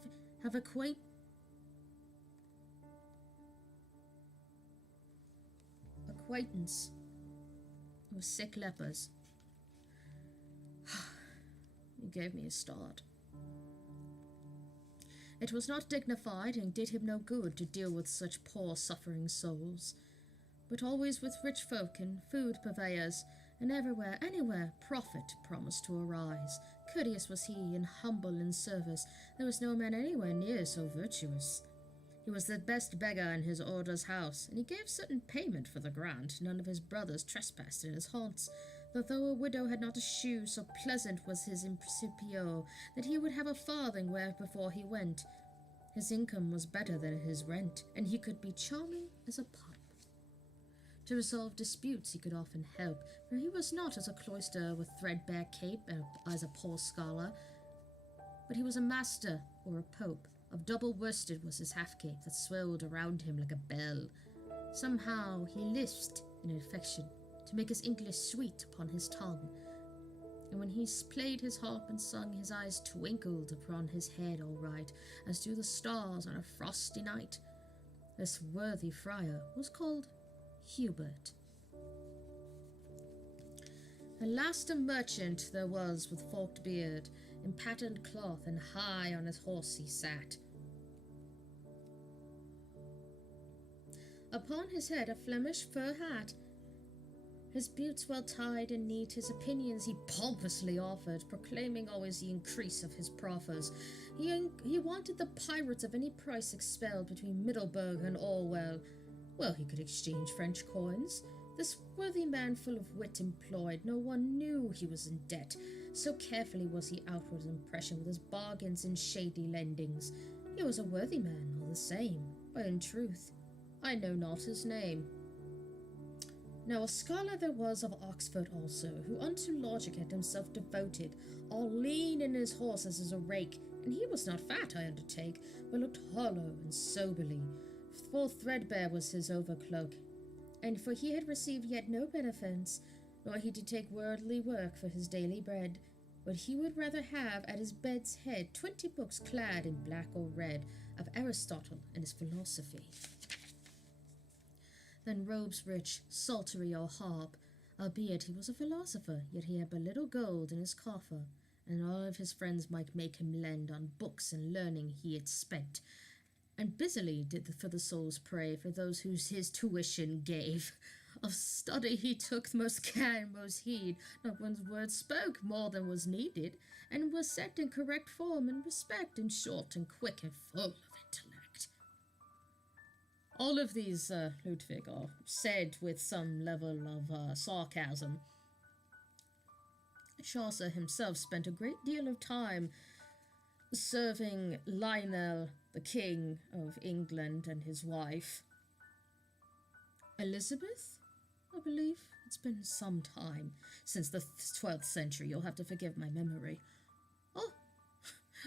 have acquaintance with sick lepers. He gave me a start. It was not dignified and did him no good to deal with such poor suffering souls, but always with rich folk and food purveyors, and everywhere, anywhere, profit promised to arise. Courteous was he, and humble in service. There was no man anywhere near so virtuous. He was the best beggar in his order's house, and he gave certain payment for the grant. None of his brothers trespassed in his haunts, though a widow had not a shoe, so pleasant was his imprincipio that he would have a farthing where before he went. His income was better than his rent, and he could be charming as a pipe. To resolve disputes he could often help, for he was not as a cloister with threadbare cape as a poor scholar, but he was a master or a pope. Of double worsted was his half-cape that swelled around him like a bell. Somehow he lisped in affection to make his English sweet upon his tongue, and when he played his harp and sung, his eyes twinkled upon his head all right, as do the stars on a frosty night. This worthy friar was called Hubert. At last a merchant there was with forked beard, in patterned cloth, and high on his horse he sat. Upon his head a Flemish fur hat, his boots well tied and neat, his opinions he pompously offered, proclaiming always the increase of his proffers. He wanted the pirates of any price expelled between Middleburg and Orwell. Well, he could exchange French coins. This worthy man, full of wit employed, no one knew he was in debt. So carefully was he outward impression with his bargains and shady lendings. He was a worthy man all the same, but in truth, I know not his name. Now a scholar there was of Oxford also, who unto logic had himself devoted, all lean in his horse as a rake, and he was not fat, I undertake, but looked hollow and soberly. Full threadbare was his overcloak, and for he had received yet no benefits, nor he did take worldly work for his daily bread, but he would rather have at his bed's head 20 books clad in black or red of Aristotle and his philosophy, than robes rich, psaltery or harp. Albeit he was a philosopher, yet he had but little gold in his coffer, and all of his friends might make him lend on books and learning he had spent, and busily did for the souls pray for those whose his tuition gave. Of study he took most care and most heed, not one's word spoke more than was needed, and was set in correct form and respect, and short and quick and full of intellect. All of these, Ludwig, are said with some level of sarcasm. Chaucer himself spent a great deal of time serving Lionel, the King of England, and his wife, Elizabeth, I believe. It's been some time since the 12th century. You'll have to forgive my memory. Oh,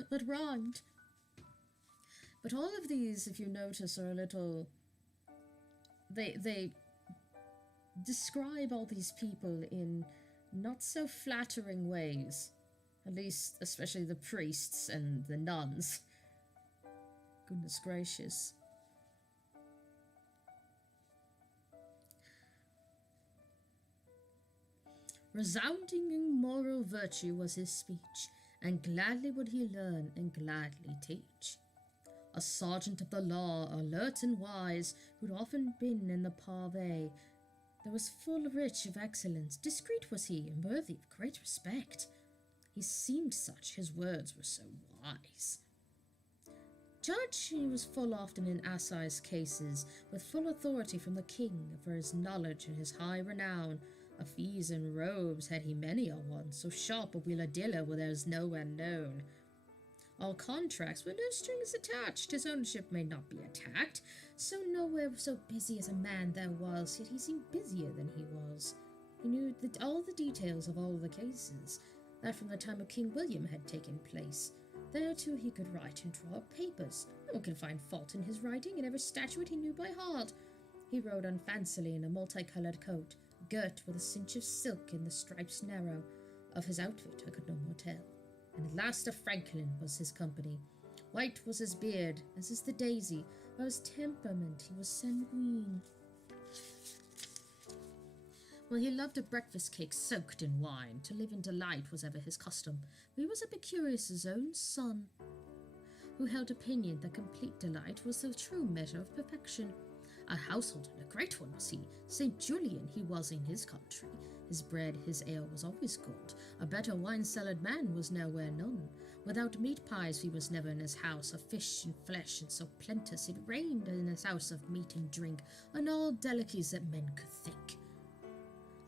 that rhymed. But all of these, if you notice, are a little... They describe all these people in not so flattering ways. At least, especially the priests and the nuns. Goodness gracious. Resounding in moral virtue was his speech, and gladly would he learn and gladly teach. A sergeant of the law, alert and wise, who'd often been in the parve, there was full rich of excellence. Discreet was he, and worthy of great respect. He seemed such, his words were so wise. judge, he was full often in assize cases, with full authority from the king for his knowledge and his high renown. A fees and robes had he many a one, so sharp a wheeladilla where there was no one known. All contracts with no strings attached, his ownership may not be attacked, so nowhere so busy as a man there was, yet he seemed busier than he was. He knew all the details of all the cases, that from the time of King William had taken place. There too he could write and draw up papers. No one could find fault in his writing, and every statute he knew by heart. He rode unfancily in a multicoloured coat, girt with a cinch of silk in the stripes narrow. Of his outfit I could no more tell. And at last a franklin was his company. White was his beard, as is the daisy, but his temperament he was sanguine. Well, he loved a breakfast cake soaked in wine. To live in delight was ever his custom. But he was Epicurus' own son, who held opinion that complete delight was the true measure of perfection. A householder, a great one was he. St. Julian he was in his country. His bread, his ale was always good. A better wine-cellared man was nowhere none. Without meat pies he was never in his house, of fish and flesh, and so plenteous it rained in his house of meat and drink, and all delicacies that men could think.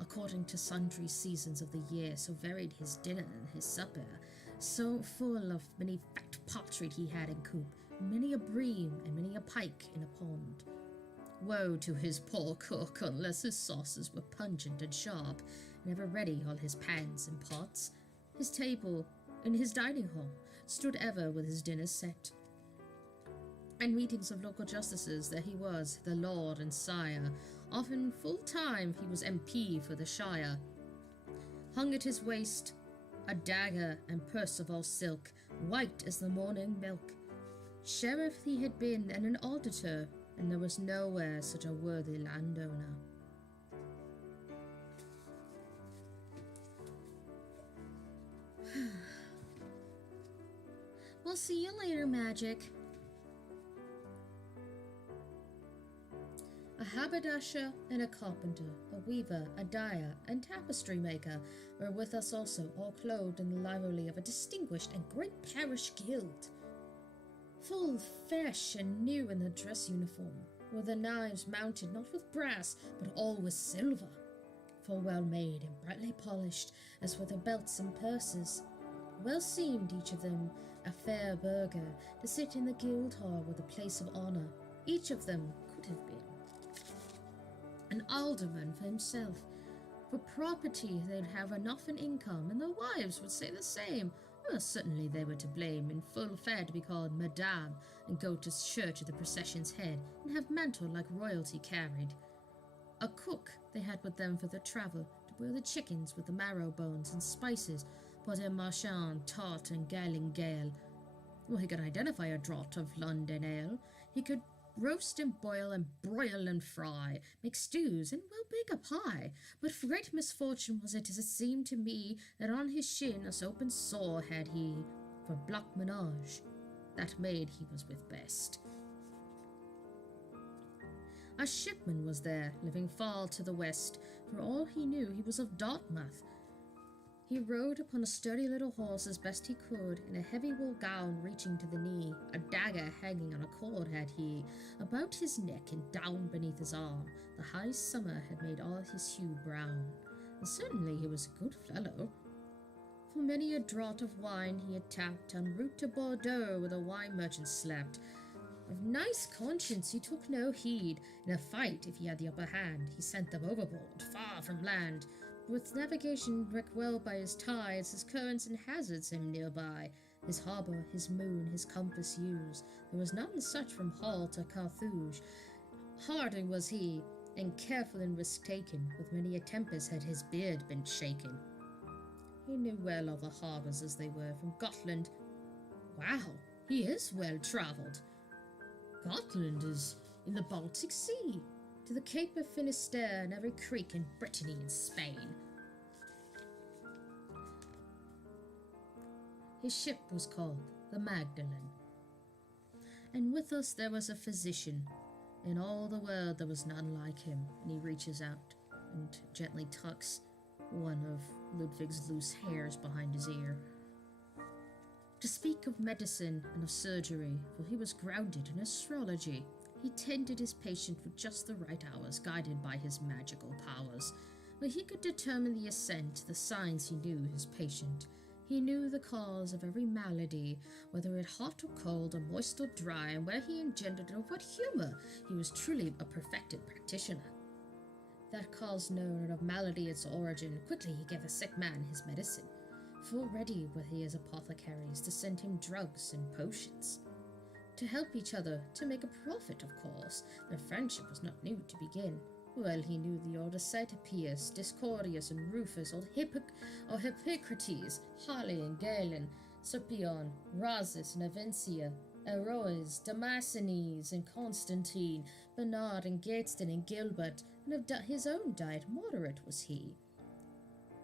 According to sundry seasons of the year, so varied his dinner and his supper, so full of many fat partridge he had in coop, many a bream and many a pike in a pond. Woe to his poor cook, unless his sauces were pungent and sharp, and ever ready all his pans and pots. His table in his dining hall stood ever with his dinner set. And meetings of local justices there he was, the lord and sire. Often full time he was MP for the shire. Hung at his waist a dagger and purse of all silk, white as the morning milk. Sheriff he had been and an auditor, and there was nowhere such a worthy landowner. We'll see you later, Magic. A haberdasher and a carpenter, a weaver, a dyer, and tapestry maker were with us also, all clothed in the livery of a distinguished and great parish guild. Full fresh and new in the dress uniform, were the knives mounted not with brass, but all with silver, full well made and brightly polished, as were their belts and purses. Well seemed each of them a fair burgher to sit in the guild hall with a place of honour. Each of them could have been an alderman for himself. For property they'd have enough in income, and their wives would say the same. Well, certainly they were to blame, in full fair to be called Madame, and go to church at the procession's head, and have mantle like royalty carried. A cook they had with them for their travel, to boil the chickens with the marrow bones and spices, potter marchand, tart, and galingale. Well, he could identify a draught of London ale. He could roast and boil and broil and fry, make stews, and well bake a pie. But great misfortune was it, as it seemed to me, that on his shin a open sore had he, for block menage. That maid he was with best. A shipman was there, living far to the west. For all he knew, he was of Dartmouth. He rode upon a sturdy little horse as best he could, in a heavy wool gown reaching to the knee. A dagger hanging on a cord had he, about his neck and down beneath his arm. The high summer had made all his hue brown, and certainly he was a good fellow. For many a draught of wine he had tapped, en route to Bordeaux where the wine merchant slept. Of nice conscience he took no heed. In a fight, if he had the upper hand, he sent them overboard, far from land. With navigation wrecked well by his tides, his currents and hazards him nearby. His harbour, his moon, his compass used. There was none such from Hull to Carthage. Hardy was he, and careful in risk taken. With many a tempest had his beard been shaken. He knew well all the harbours as they were, from Gotland. Wow, he is well travelled. Gotland is in the Baltic Sea, to the Cape of Finisterre and every creek in Brittany and Spain. His ship was called the Magdalene, and with us there was a physician. In all the world there was none like him. And he reaches out and gently tucks one of Ludwig's loose hairs behind his ear. to speak of medicine and of surgery, for he was grounded in astrology. He tended his patient with just the right hours, guided by his magical powers. Where he could determine the ascent, the signs he knew his patient. He knew the cause of every malady, whether it hot or cold, or moist or dry, and where he engendered and of what humour. He was truly a perfected practitioner. That cause known, and of malady its origin, quickly he gave the sick man his medicine. Full ready were he as apothecaries to send him drugs and potions. To help each other, to make a profit, of course. Their friendship was not new to begin. Well he knew the old Asclepius, Discordius and Rufus, old Hippocrates, Halley and Galen, Scipion, Rhasis and Avincia, Eroes, Damascenes and Constantine, Bernard and Gateston and Gilbert, and of his own diet moderate was he.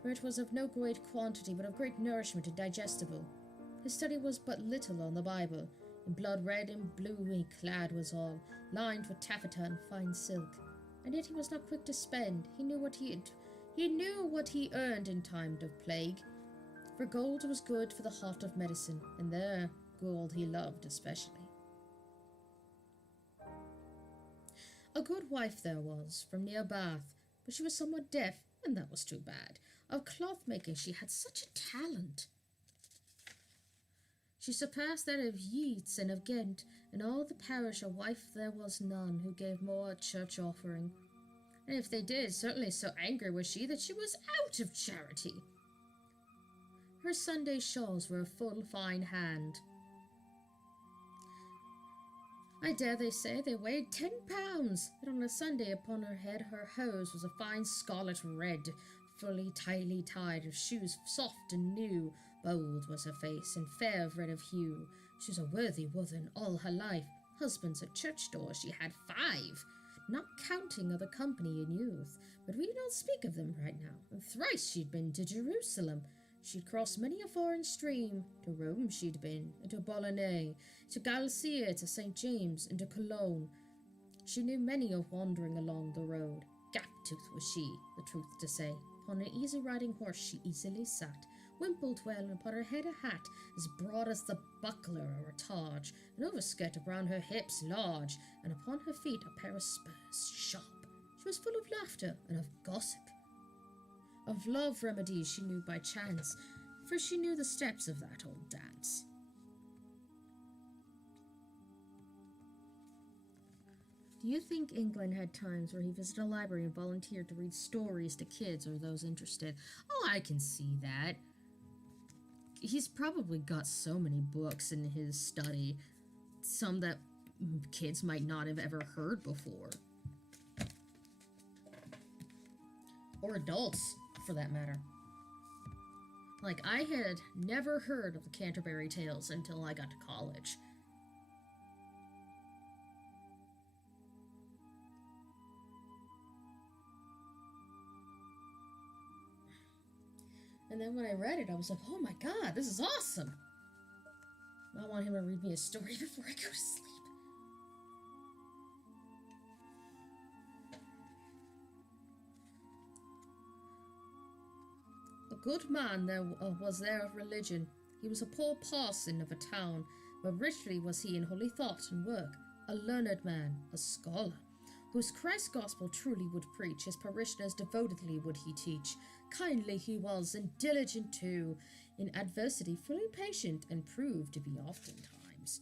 For it was of no great quantity, but of great nourishment and digestible. His study was but little on the Bible. In blood red and blue he clad was all, lined with taffeta and fine silk. And yet he was not quick to spend. He knew what he earned in time of plague. For gold was good for the heart of medicine, and there gold he loved especially. A good wife there was, from near Bath, but she was somewhat deaf, and that was too bad. Of cloth-making she had such a talent. She surpassed that of Yeats and of Ghent. In all the parish a wife there was none who gave more at church offering. And if they did, certainly so angry was she that she was out of charity. Her Sunday shawls were a full fine hand. I dare they say they weighed 10 pounds, and on a Sunday upon her head her hose was a fine scarlet red, fully tightly tied, of shoes soft and new. Bold was her face, and fair of red of hue. She was a worthy woman all her life. Husbands at church doors she had 5, not counting of the company in youth. But we don't speak of them right now. And thrice she'd been to Jerusalem. She'd crossed many a foreign stream. To Rome she'd been, and to Bologna, to Galicia, to St. James, and to Cologne. She knew many of wandering along the road. Gap-toothed was she, the truth to say. Upon an easy-riding horse she easily sat, wimpled well, and upon her head a hat as broad as the buckler or a targe, an overskirt around her hips large, and upon her feet a pair of spurs sharp. She was full of laughter and of gossip. Of love remedies she knew by chance, for she knew the steps of that old dance. Do you think England had times where he visited a library and volunteered to read stories to kids or those interested? Oh, I can see that. He's probably got so many books in his study, some that kids might not have ever heard before. Or adults, for that matter. Like, I had never heard of the Canterbury Tales until I got to college. And then when I read it, I was like, oh my god, this is awesome! I want him to read me a story before I go to sleep. A good man there was there of religion. He was a poor parson of a town, but richly was he in holy thought and work. A learned man, a scholar, whose Christ's gospel truly would preach. His parishioners devotedly would he teach. Kindly he was, and diligent too. In adversity fully patient, and proved to be oftentimes.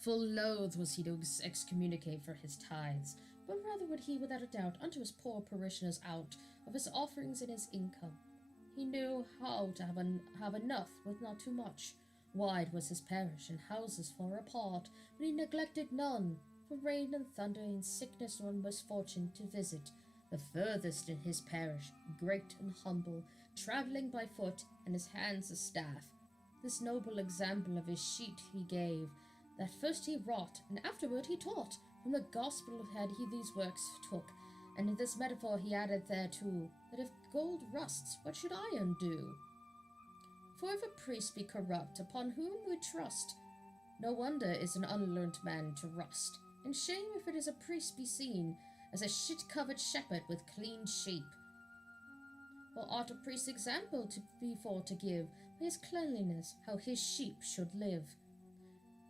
Full loath was he to excommunicate for his tithes, but rather would he without a doubt unto his poor parishioners out of his offerings and his income. He knew how to have enough with not too much. Wide was his parish, and houses far apart, but he neglected none, for rain and thunder, in sickness or misfortune, to visit the furthest in his parish, great and humble, travelling by foot, and his hands a staff. This noble example of his sheet he gave, that first he wrought, and afterward he taught. From the gospel had he these works took, and in this metaphor he added thereto, that if gold rusts, what should iron do? For if a priest be corrupt, upon whom we trust, no wonder is an unlearned man to rust, and shame if it is a priest be seen as a shit-covered shepherd with clean sheep. Or ought a priest example to be for to give, by his cleanliness, how his sheep should live.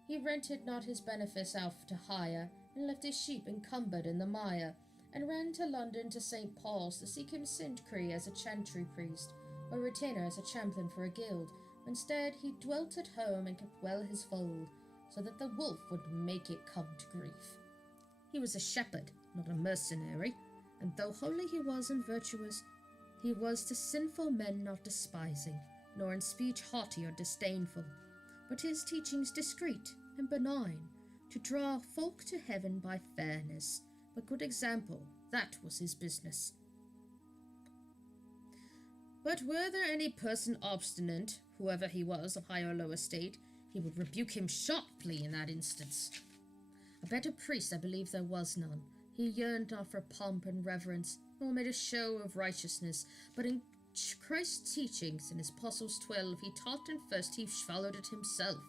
He rented not his benefice out to hire, and left his sheep encumbered in the mire, and ran to London to St. Paul's to seek him Sintry as a chantry priest, or retainer as a champion for a guild. Instead, he dwelt at home and kept well his fold, so that the wolf would make it come to grief. He was a shepherd, not a mercenary, and though holy he was and virtuous, he was to sinful men not despising, nor in speech haughty or disdainful, but his teachings discreet and benign, to draw folk to heaven by fairness, by good example, that was his business. But were there any person obstinate, whoever he was, of high or low estate, he would rebuke him sharply in that instance. A better priest I believe there was none. He yearned not for pomp and reverence, nor made a show of righteousness, but in Christ's teachings in his Apostles 12 he taught, and first he followed it himself.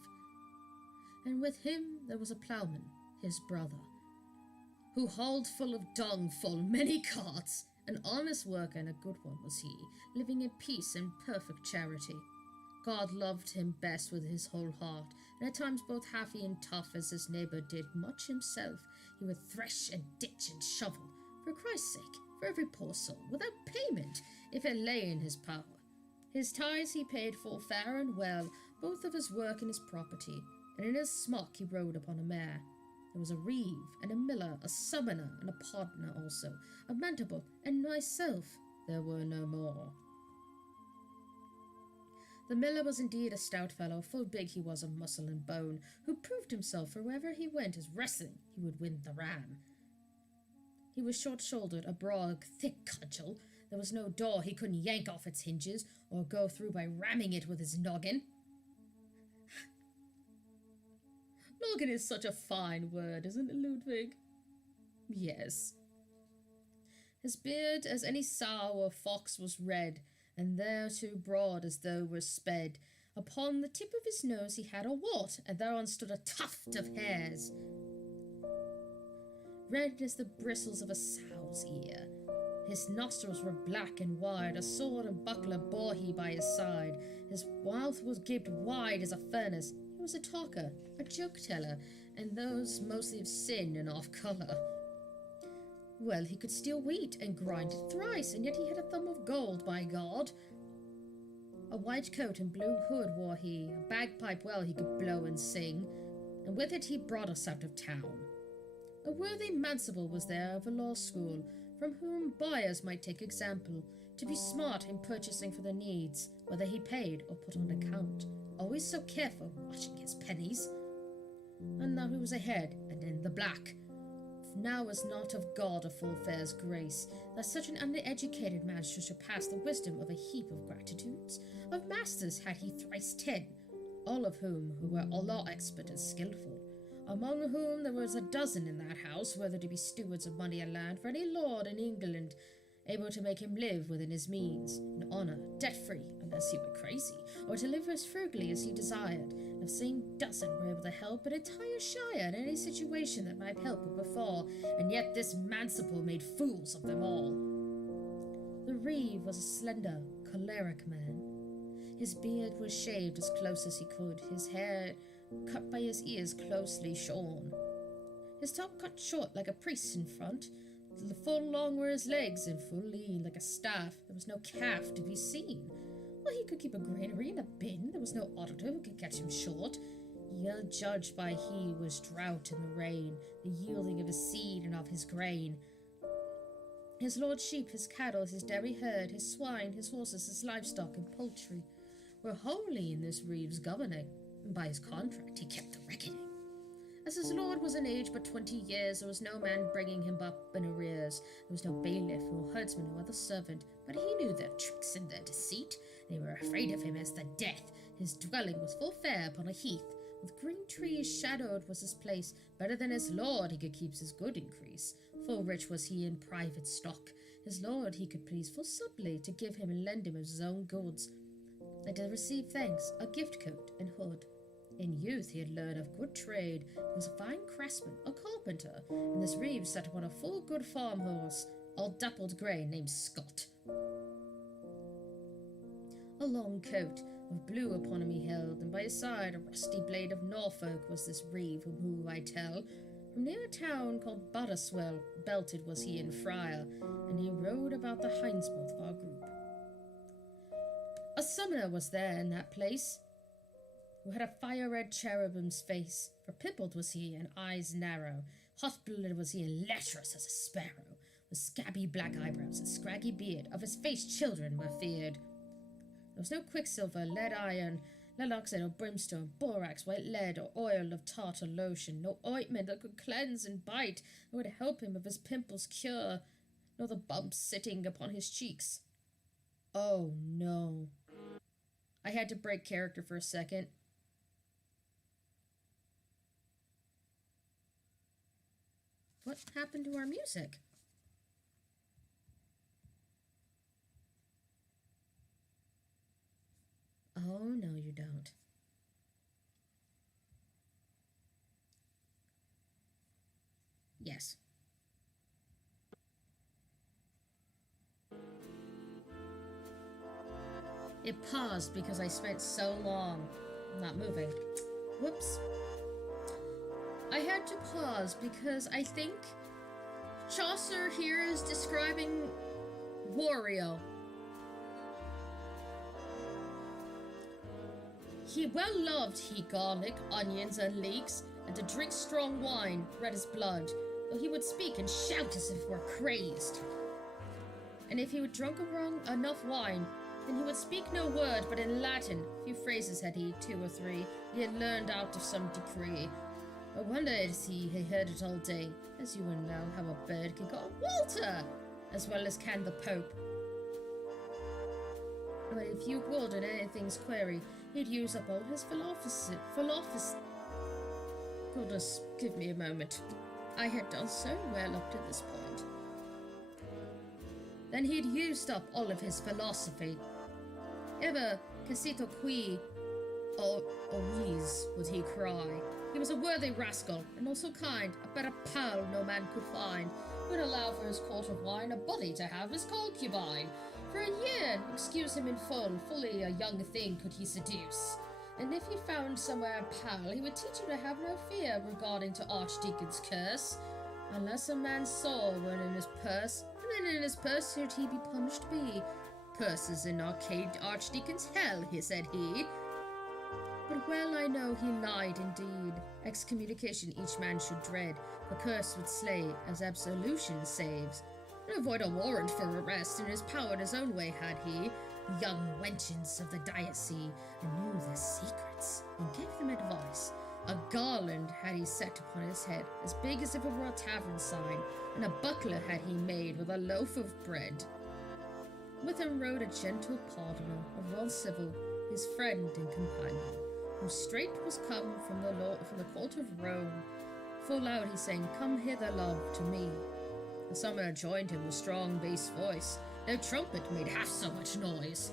And with him there was a ploughman, his brother, who hauled full of dung full many carts. An honest worker and a good one was he, living in peace and perfect charity. God loved him best with his whole heart, and at times both happy and tough as his neighbour did much himself. He would thresh and ditch and shovel, for Christ's sake, for every poor soul, without payment, if it lay in his power. His tithes he paid full fair and well, both of his work and his property, and in his smock he rode upon a mare. There was a reeve, and a miller, a summoner, and a podner also, a mantable, and myself. There were no more. The miller was indeed a stout fellow, full big he was of muscle and bone, who proved himself, for wherever he went as wrestling, he would win the ram. He was short-shouldered, a broad, thick cudgel. There was no door he couldn't yank off its hinges, or go through by ramming it with his noggin. Noggin is such a fine word, isn't it, Ludwig? Yes. His beard as any sow or fox was red, and thereto broad as though were sped. Upon the tip of his nose he had a wart, and thereon stood a tuft of hairs, red as the bristles of a sow's ear. His nostrils were black and wide, a sword and buckler bore he by his side. His mouth was gaped wide as a furnace. He was a talker, a joke-teller, and those mostly of sin and off-colour. Well, he could steal wheat and grind it thrice, and yet he had a thumb of gold, by God. A white coat and blue hood wore he, a bagpipe well he could blow and sing, and with it he brought us out of town. A worthy manciple was there of a law school, from whom buyers might take example, to be smart in purchasing for their needs, whether he paid or put on account, always so careful, watching his pennies. And now he was ahead, and in the black. Now was not of God a full fair's grace, that such an undereducated man should surpass the wisdom of a heap of gratitudes. Of masters had he thrice 10, all of whom who were law expert and skilful, among whom there was a dozen in that house, whether to be stewards of money and land for any lord in England, able to make him live within his means, in honour, debt-free, unless he were crazy, or to live as frugally as he desired. And of same dozen were able to help an entire shire in any situation that might help or befall, and yet this manciple made fools of them all. The reeve was a slender, choleric man. His beard was shaved as close as he could, his hair cut by his ears closely shorn, his top cut short like a priest's in front. Full long were his legs, and full lean like a staff. There was no calf to be seen. Well, he could keep a granary in a bin. There was no auditor who could catch him short. You'll judge by he was drought in the rain, the yielding of his seed and of his grain. His lord's sheep, his cattle, his dairy herd, his swine, his horses, his livestock and poultry were wholly in this reeve's governing, and by his contract he kept the reckoning. As his lord was in age but 20 years, there was no man bringing him up in arrears. There was no bailiff, no herdsman, no other servant, but he knew their tricks and their deceit. They were afraid of him as the death. His dwelling was full fair upon a heath, with green trees shadowed was his place. Better than his lord he could keep his good increase. Full rich was he in private stock. His lord he could please full subtly to give him and lend him of his own goods, and to receive thanks, a gift coat and hood. In youth he had learned of good trade. He was a fine craftsman, a carpenter, and this reeve sat upon a full good farm horse, all dappled grey, named Scott. A long coat, of blue upon him he held, and by his side a rusty blade of Norfolk was this reeve whom I tell. From near a town called Bottiswell, belted was he in friar, and he rode about the hindmost of our group. A summoner was there in that place, who had a fire-red cherubim's face, for pimpled was he, and eyes narrow. Hot-blooded was he, and lecherous as a sparrow, with scabby black eyebrows and scraggy beard. Of his face children were feared. There was no quicksilver, lead iron, lead oxide or brimstone, borax, white lead, or oil of tartar lotion, no ointment that could cleanse and bite, or would help him of his pimples cure, nor the bumps sitting upon his cheeks. Oh, no. I had to break character for a second. What happened to our music? Oh, no, you don't. Yes. It paused because I spent so long not moving. Whoops. I had to pause because I think Chaucer here is describing Wario. He well loved he garlic, onions, and leeks, and to drink strong wine, red as blood, though he would speak and shout as if were crazed. And if he would drunk enough wine, then he would speak no word but in Latin. Few phrases had he, 2 or 3, he had learned out of some decree. I wonder is he heard it all day, as you will know how a bird can call Walter, as well as can the Pope. But if you would in anything's query, he'd use up all his philosophy. Goodness, give me a moment. I had done so well up to this point. Then he'd used up all of his philosophy. Ever casito qui oris, would he cry. He was a worthy rascal, and also kind, a better pal no man could find, who would allow for his quart of wine a body to have his concubine. For a year, excuse him in full, fully a young thing could he seduce. And if he found somewhere a pal, he would teach him to have no fear regarding to Archdeacon's curse. Unless a man's soul were in his purse, and then in his purse should he be punished be. Purses in Archdeacon's hell, he said he. But well I know he lied indeed. Excommunication each man should dread, the curse would slay, as absolution saves. And avoid a warrant for arrest, and his power in his own way had he. The young wenches of the diocese, and knew their secrets, and gave them advice. A garland had he set upon his head, as big as if it were a tavern sign, and a buckler had he made with a loaf of bread. With him rode a gentle pardoner, of well civil, his friend and companion, who straight was come from the court of Rome. Full loud he sang, "Come hither, love, to me." The summoner joined him with strong bass voice. No trumpet made half so much noise.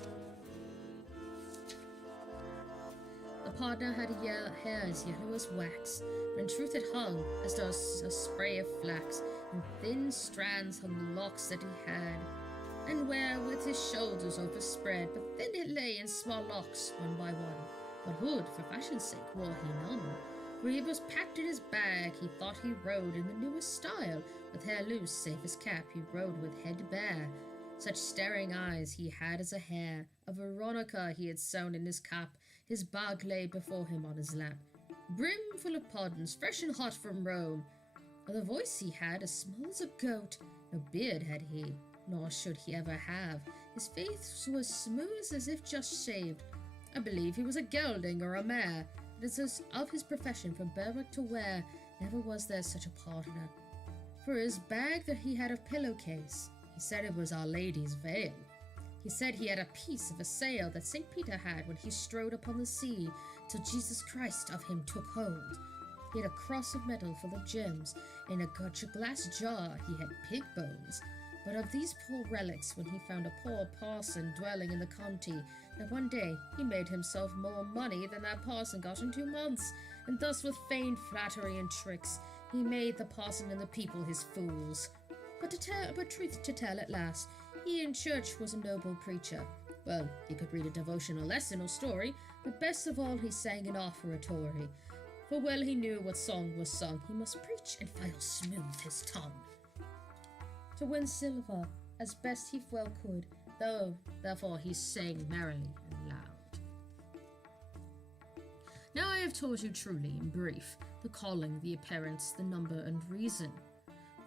The partner had hair as yellow as wax, but in truth it hung, as does a spray of flax, and thin strands hung the locks that he had, and where with his shoulders overspread, but thin it lay in small locks, one by one. But hood, for fashion's sake, wore he none, for he was packed in his bag. He thought he rode in the newest style, with hair loose, save his cap, he rode with head bare. Such staring eyes he had as a hare. A Veronica he had sewn in his cap, his bag lay before him on his lap, brim full of puddings, fresh and hot from Rome. The voice he had as small as a goat, no beard had he, nor should he ever have. His face was smooth as if just shaved. I believe he was a gelding or a mare. It is of his profession from Berwick to Ware, never was there such a partner. For his bag that he had a pillowcase, he said it was Our Lady's veil. He said he had a piece of a sail that St. Peter had when he strode upon the sea, till Jesus Christ of him took hold. He had a cross of metal full of gems. In a glass jar he had pig bones. But of these poor relics, when he found a poor parson dwelling in the county, that one day he made himself more money than that parson got in 2 months, and thus with feigned flattery and tricks he made the parson and the people his fools. But truth to tell at last, he in church was a noble preacher, Well, he could read a devotional lesson or story, but best of all he sang an offertory. For well he knew what song was sung, he must preach and file smooth his tongue. To win silver, as best he well could, therefore he sang merrily and loud. Now I have told you truly, in brief, the calling, the appearance, the number, and reason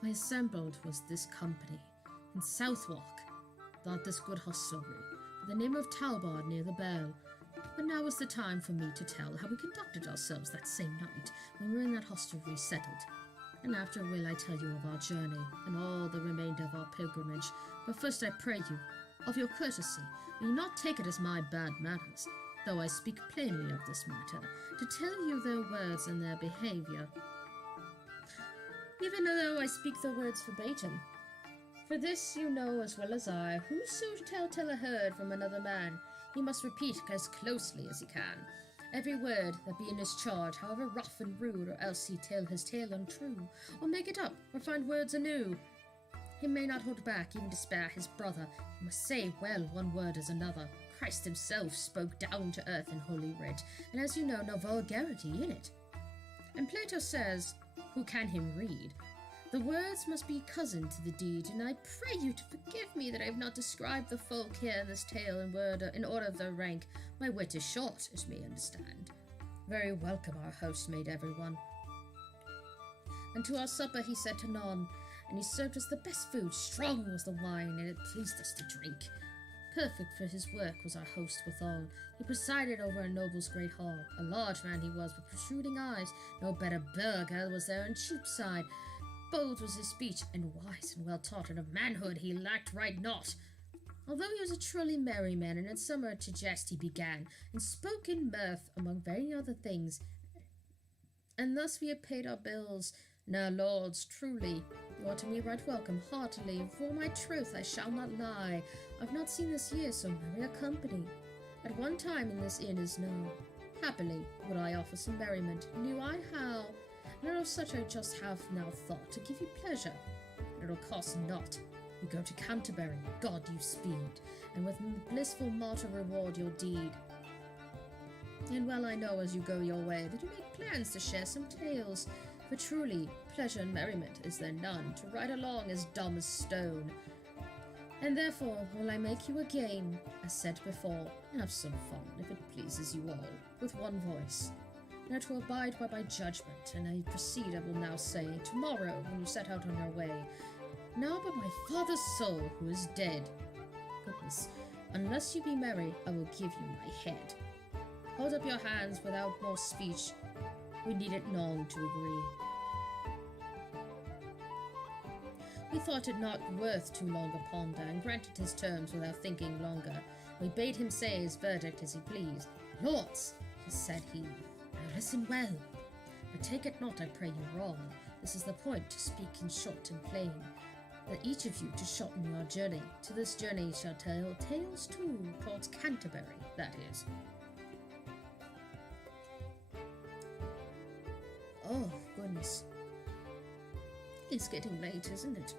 why assembled was this company in Southwark, thought this good hostelry, with the name of Talbot near the bell. But now is the time for me to tell how we conducted ourselves that same night when we were in that hostelry settled. And after will I tell you of our journey and all the remainder of our pilgrimage. But first I pray you, of your courtesy, will you not take it as my bad manners, though I speak plainly of this matter, to tell you their words and their behaviour, even though I speak the words verbatim. For this you know as well as I, whoso tell a heard from another man, he must repeat as closely as he can every word that be in his charge, however rough and rude, or else he tell his tale untrue, or make it up, or find words anew. He may not hold back, even to spare his brother. He must say well one word as another. Christ himself spoke down to earth in Holy Writ, and as you know, no vulgarity in it. And Plato says, who can him read? The words must be cousin to the deed, and I pray you to forgive me that I have not described the folk here in this tale in order of their rank. My wit is short, as you may understand. Very welcome our host made everyone. And to our supper he said to none, and he served us the best food, strong was the wine, and it pleased us to drink. Perfect for his work was our host withal. He presided over a noble's great hall. A large man he was, with protruding eyes. No better burgher was there in Cheapside. Bold was his speech, and wise and well taught, and of manhood he lacked right not. Although he was a truly merry man, and in summer to jest he began, and spoke in mirth, among very other things. And thus we have paid our bills. Now, lords, truly, you are to me right welcome, heartily, for my troth I shall not lie. I've not seen this year so merry a company. At one time in this inn is known. Happily would I offer some merriment, knew I how. And of such I just have now thought to give you pleasure. And it'll cost not. You go to Canterbury, God you speed, and with blissful martyr reward your deed. And well I know as you go your way that you make plans to share some tales, for truly pleasure and merriment is there none, to ride along as dumb as stone. And therefore will I make you a game, as said before, and have some fun, if it pleases you all, with one voice. Now to abide by my judgment, and I proceed I will now say, tomorrow when you set out on your way, now but my father's soul who is dead. Goodness, unless you be merry, I will give you my head. Hold up your hands without more speech, we need it none to agree. We thought it not worth too long a ponder, and granted his terms without thinking longer. We bade him say his verdict as he pleased. Lords, said he, now listen well, but take it not, I pray you, wrong. This is the point, to speak in short and plain, that each of you to shorten your journey. To this journey shall tell tales too, towards Canterbury, that is. Oh, goodness. It's getting late, isn't it?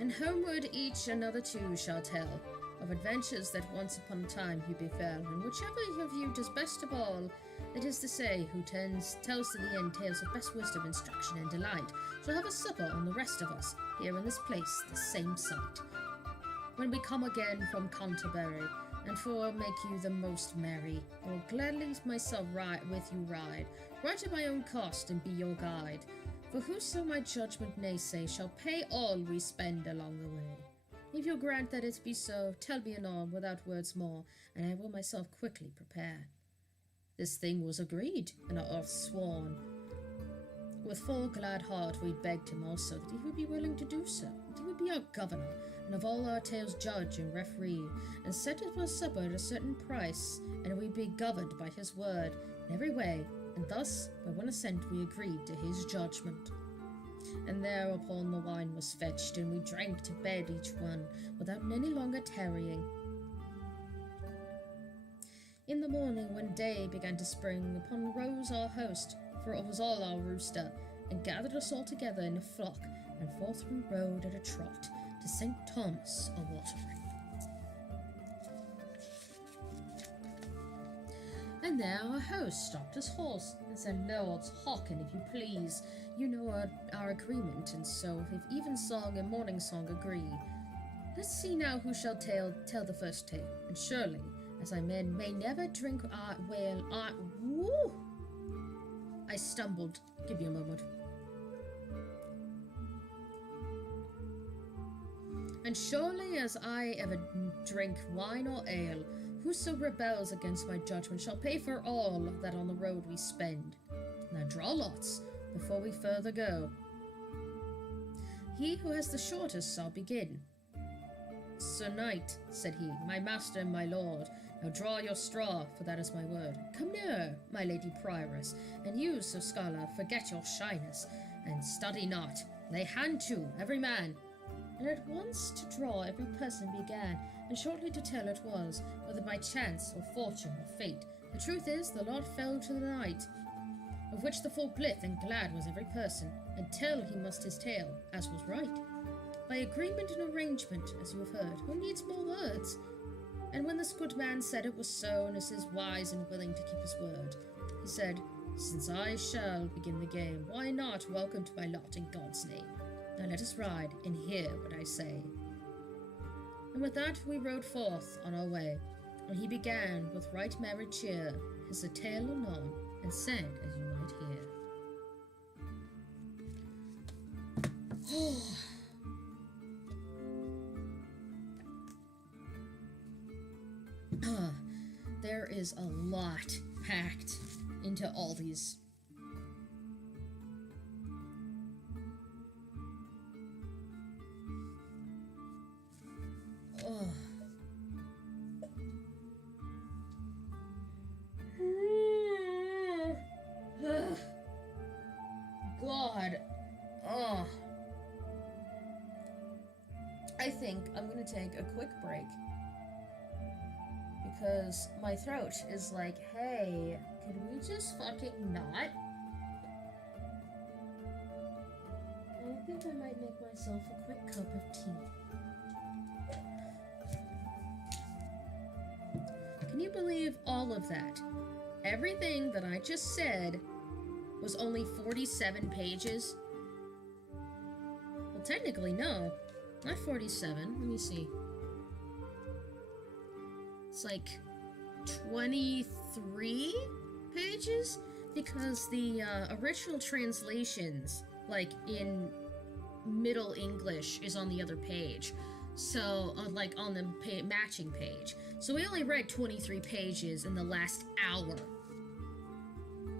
And homeward each another two shall tell, of adventures that once upon a time you befell, and whichever of you does best of all, that is to say, who tells to the end tales of best wisdom, instruction, and delight, shall have a supper on the rest of us, here in this place, the same sight. When we come again from Canterbury, and for make you the most merry, I will gladly myself with you ride, right at my own cost, and be your guide. For whoso my judgment naysay shall pay all we spend along the way. If you grant that it be so, tell me anon without words more, and I will myself quickly prepare. This thing was agreed, and our oath sworn. With full glad heart we begged him also that he would be willing to do so, that he would be our governor, and of all our tales judge and referee, and set us our supper at a certain price, and we be governed by his word in every way, and thus by one assent we agreed to his judgment. And thereupon the wine was fetched, and we drank to bed each one, without any longer tarrying. In the morning, when day began to spring, upon rose our host, for it was all our rooster, and gathered us all together in a flock, and forth we rode at a trot to St. Thomas a-watering. And there our host stopped his horse and said, "Lords, hearken, if you please. You know our agreement, and so if evensong and morning song agree, let's see now who shall tell the first tale. And surely, as I may never drink woo! I stumbled. Give me a moment. And surely as I ever drink wine or ale, whoso rebels against my judgment shall pay for all that on the road we spend. Now draw lots before we further go. He who has the shortest shall begin." "Sir Knight," said he, "my master and my lord, now draw your straw, for that is my word. Come nearer, my lady prioress, and you, Sir Scholar, forget your shyness, and study not. Lay hand to, every man." And at once to draw every person began, and shortly to tell it was, whether by chance or fortune or fate. The truth is, the lot fell to the knight, of which the full blithe and glad was every person, and tell he must his tale, as was right. By agreement and arrangement, as you have heard, who needs more words? And when this good man said it was so, and is wise and willing to keep his word, he said, "Since I shall begin the game, why not welcome to my lot in God's name? Now let us ride, and hear what I say." And with that we rode forth on our way, and he began with right merry cheer his tale anon, and said as you might hear. There is a lot packed into all these. God. I think I'm gonna take a quick break because my throat is like, hey, could we just fucking not? I think I might make myself a quick cup of tea. Can you believe all of that? Everything that I just said was only 47 pages? Well, technically, no. Not 47. Let me see. It's like 23 pages? Because the original translations, like in Middle English, is on the other page. So, like on the matching page. So we only read 23 pages in the last hour.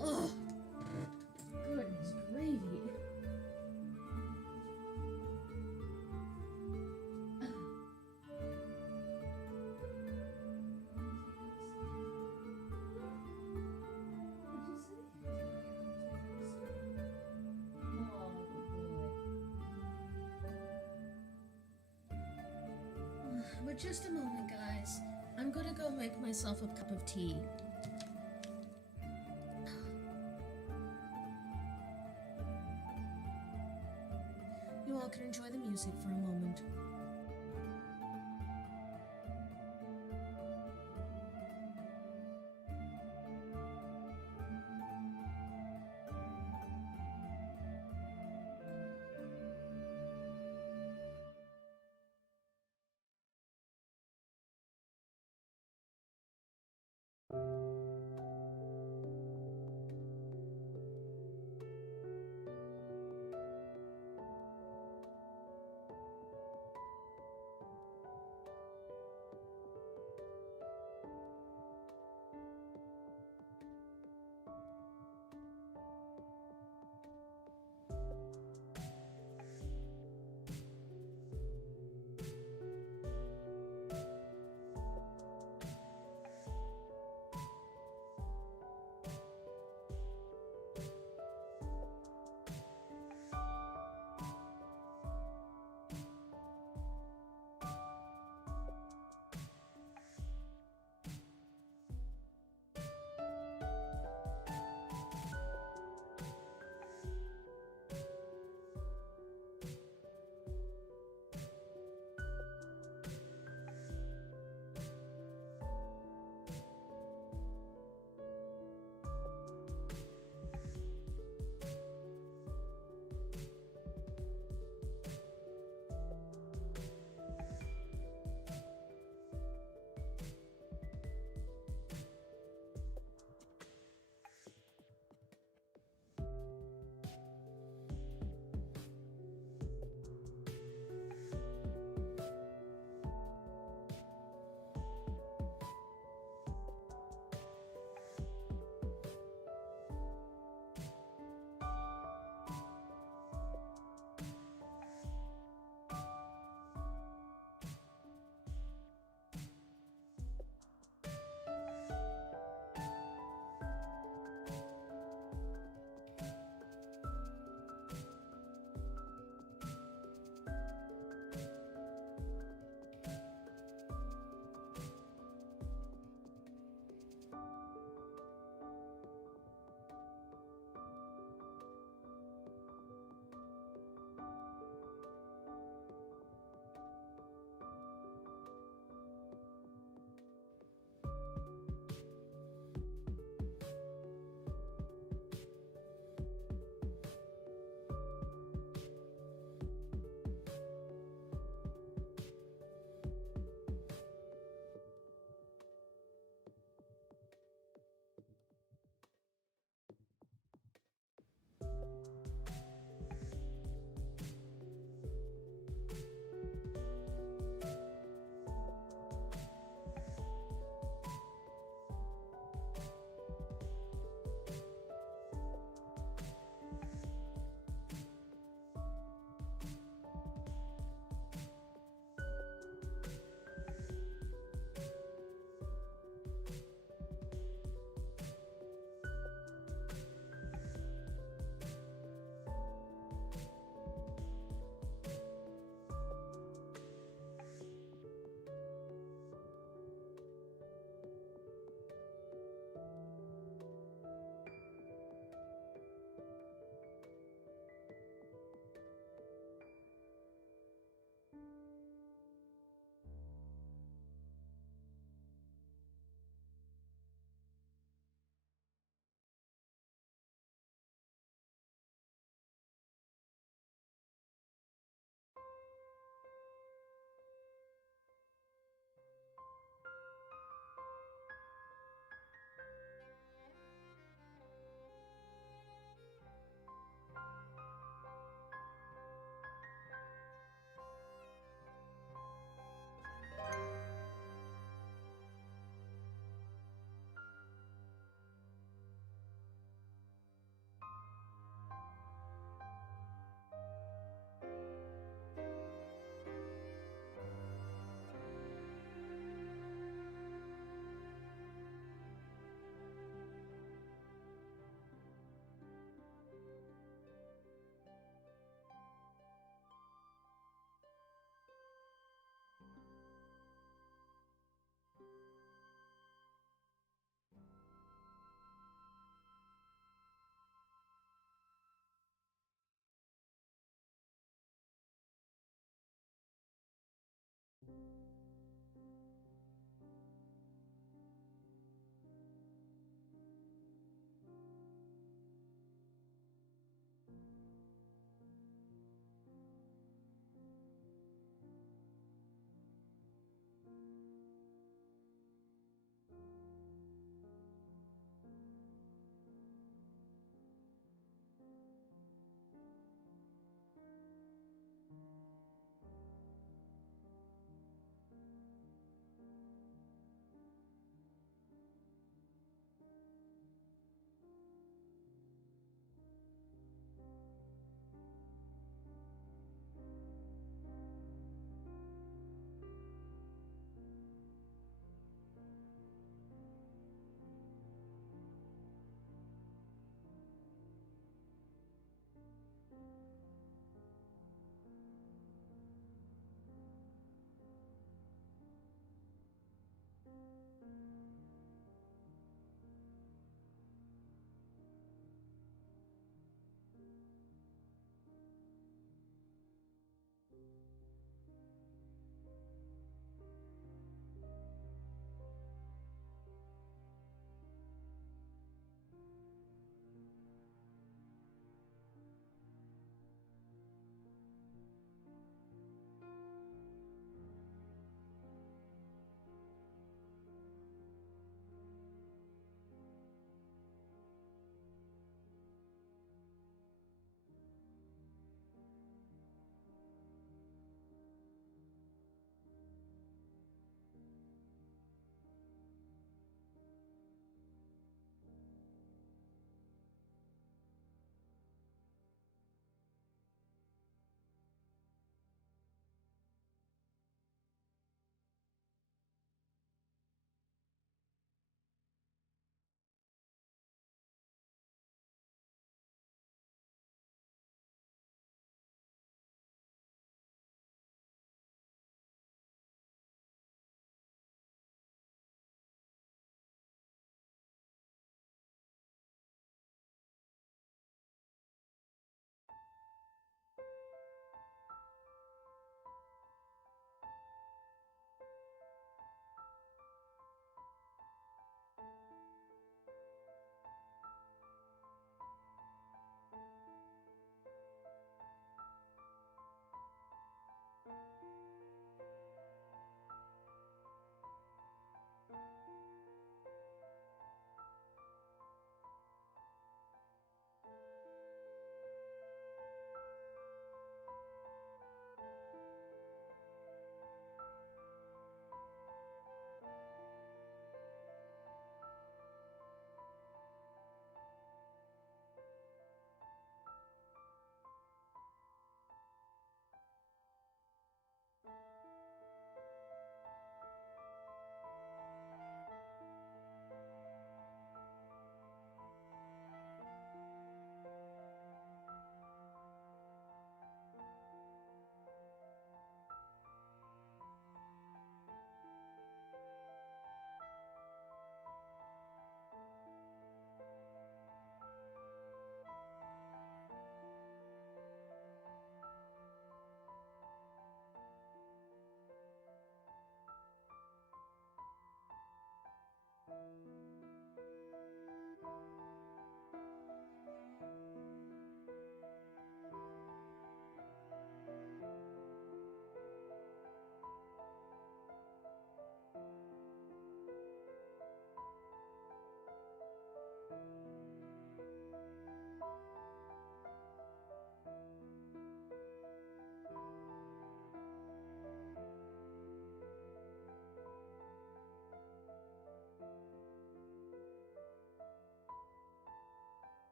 Ugh. Goodness gravy. But just a moment, guys. I'm gonna go make myself a cup of tea. You all can enjoy the music for a moment.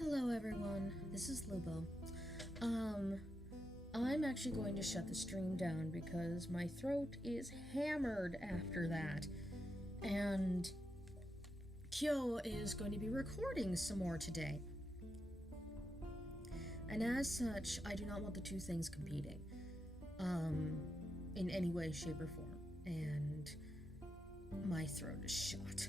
Hello everyone, this is Lubo. I'm actually going to shut the stream down because my throat is hammered after that. And Kyo is going to be recording some more today. And as such, I do not want the two things competing. In any way, shape, or form. And my throat is shot.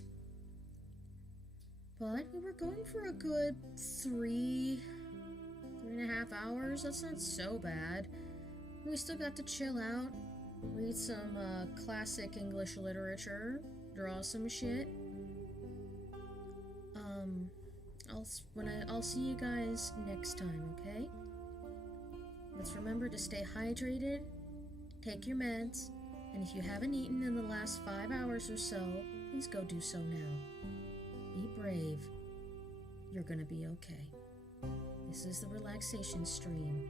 But we were going for a good 3.5 hours. That's not so bad. We still got to chill out, read some classic English literature, draw some shit. I'll see you guys next time, okay? Let's remember to stay hydrated, take your meds, and if you haven't eaten in the last 5 hours or so, please go do so now. Be brave. You're gonna be okay. This is the relaxation stream.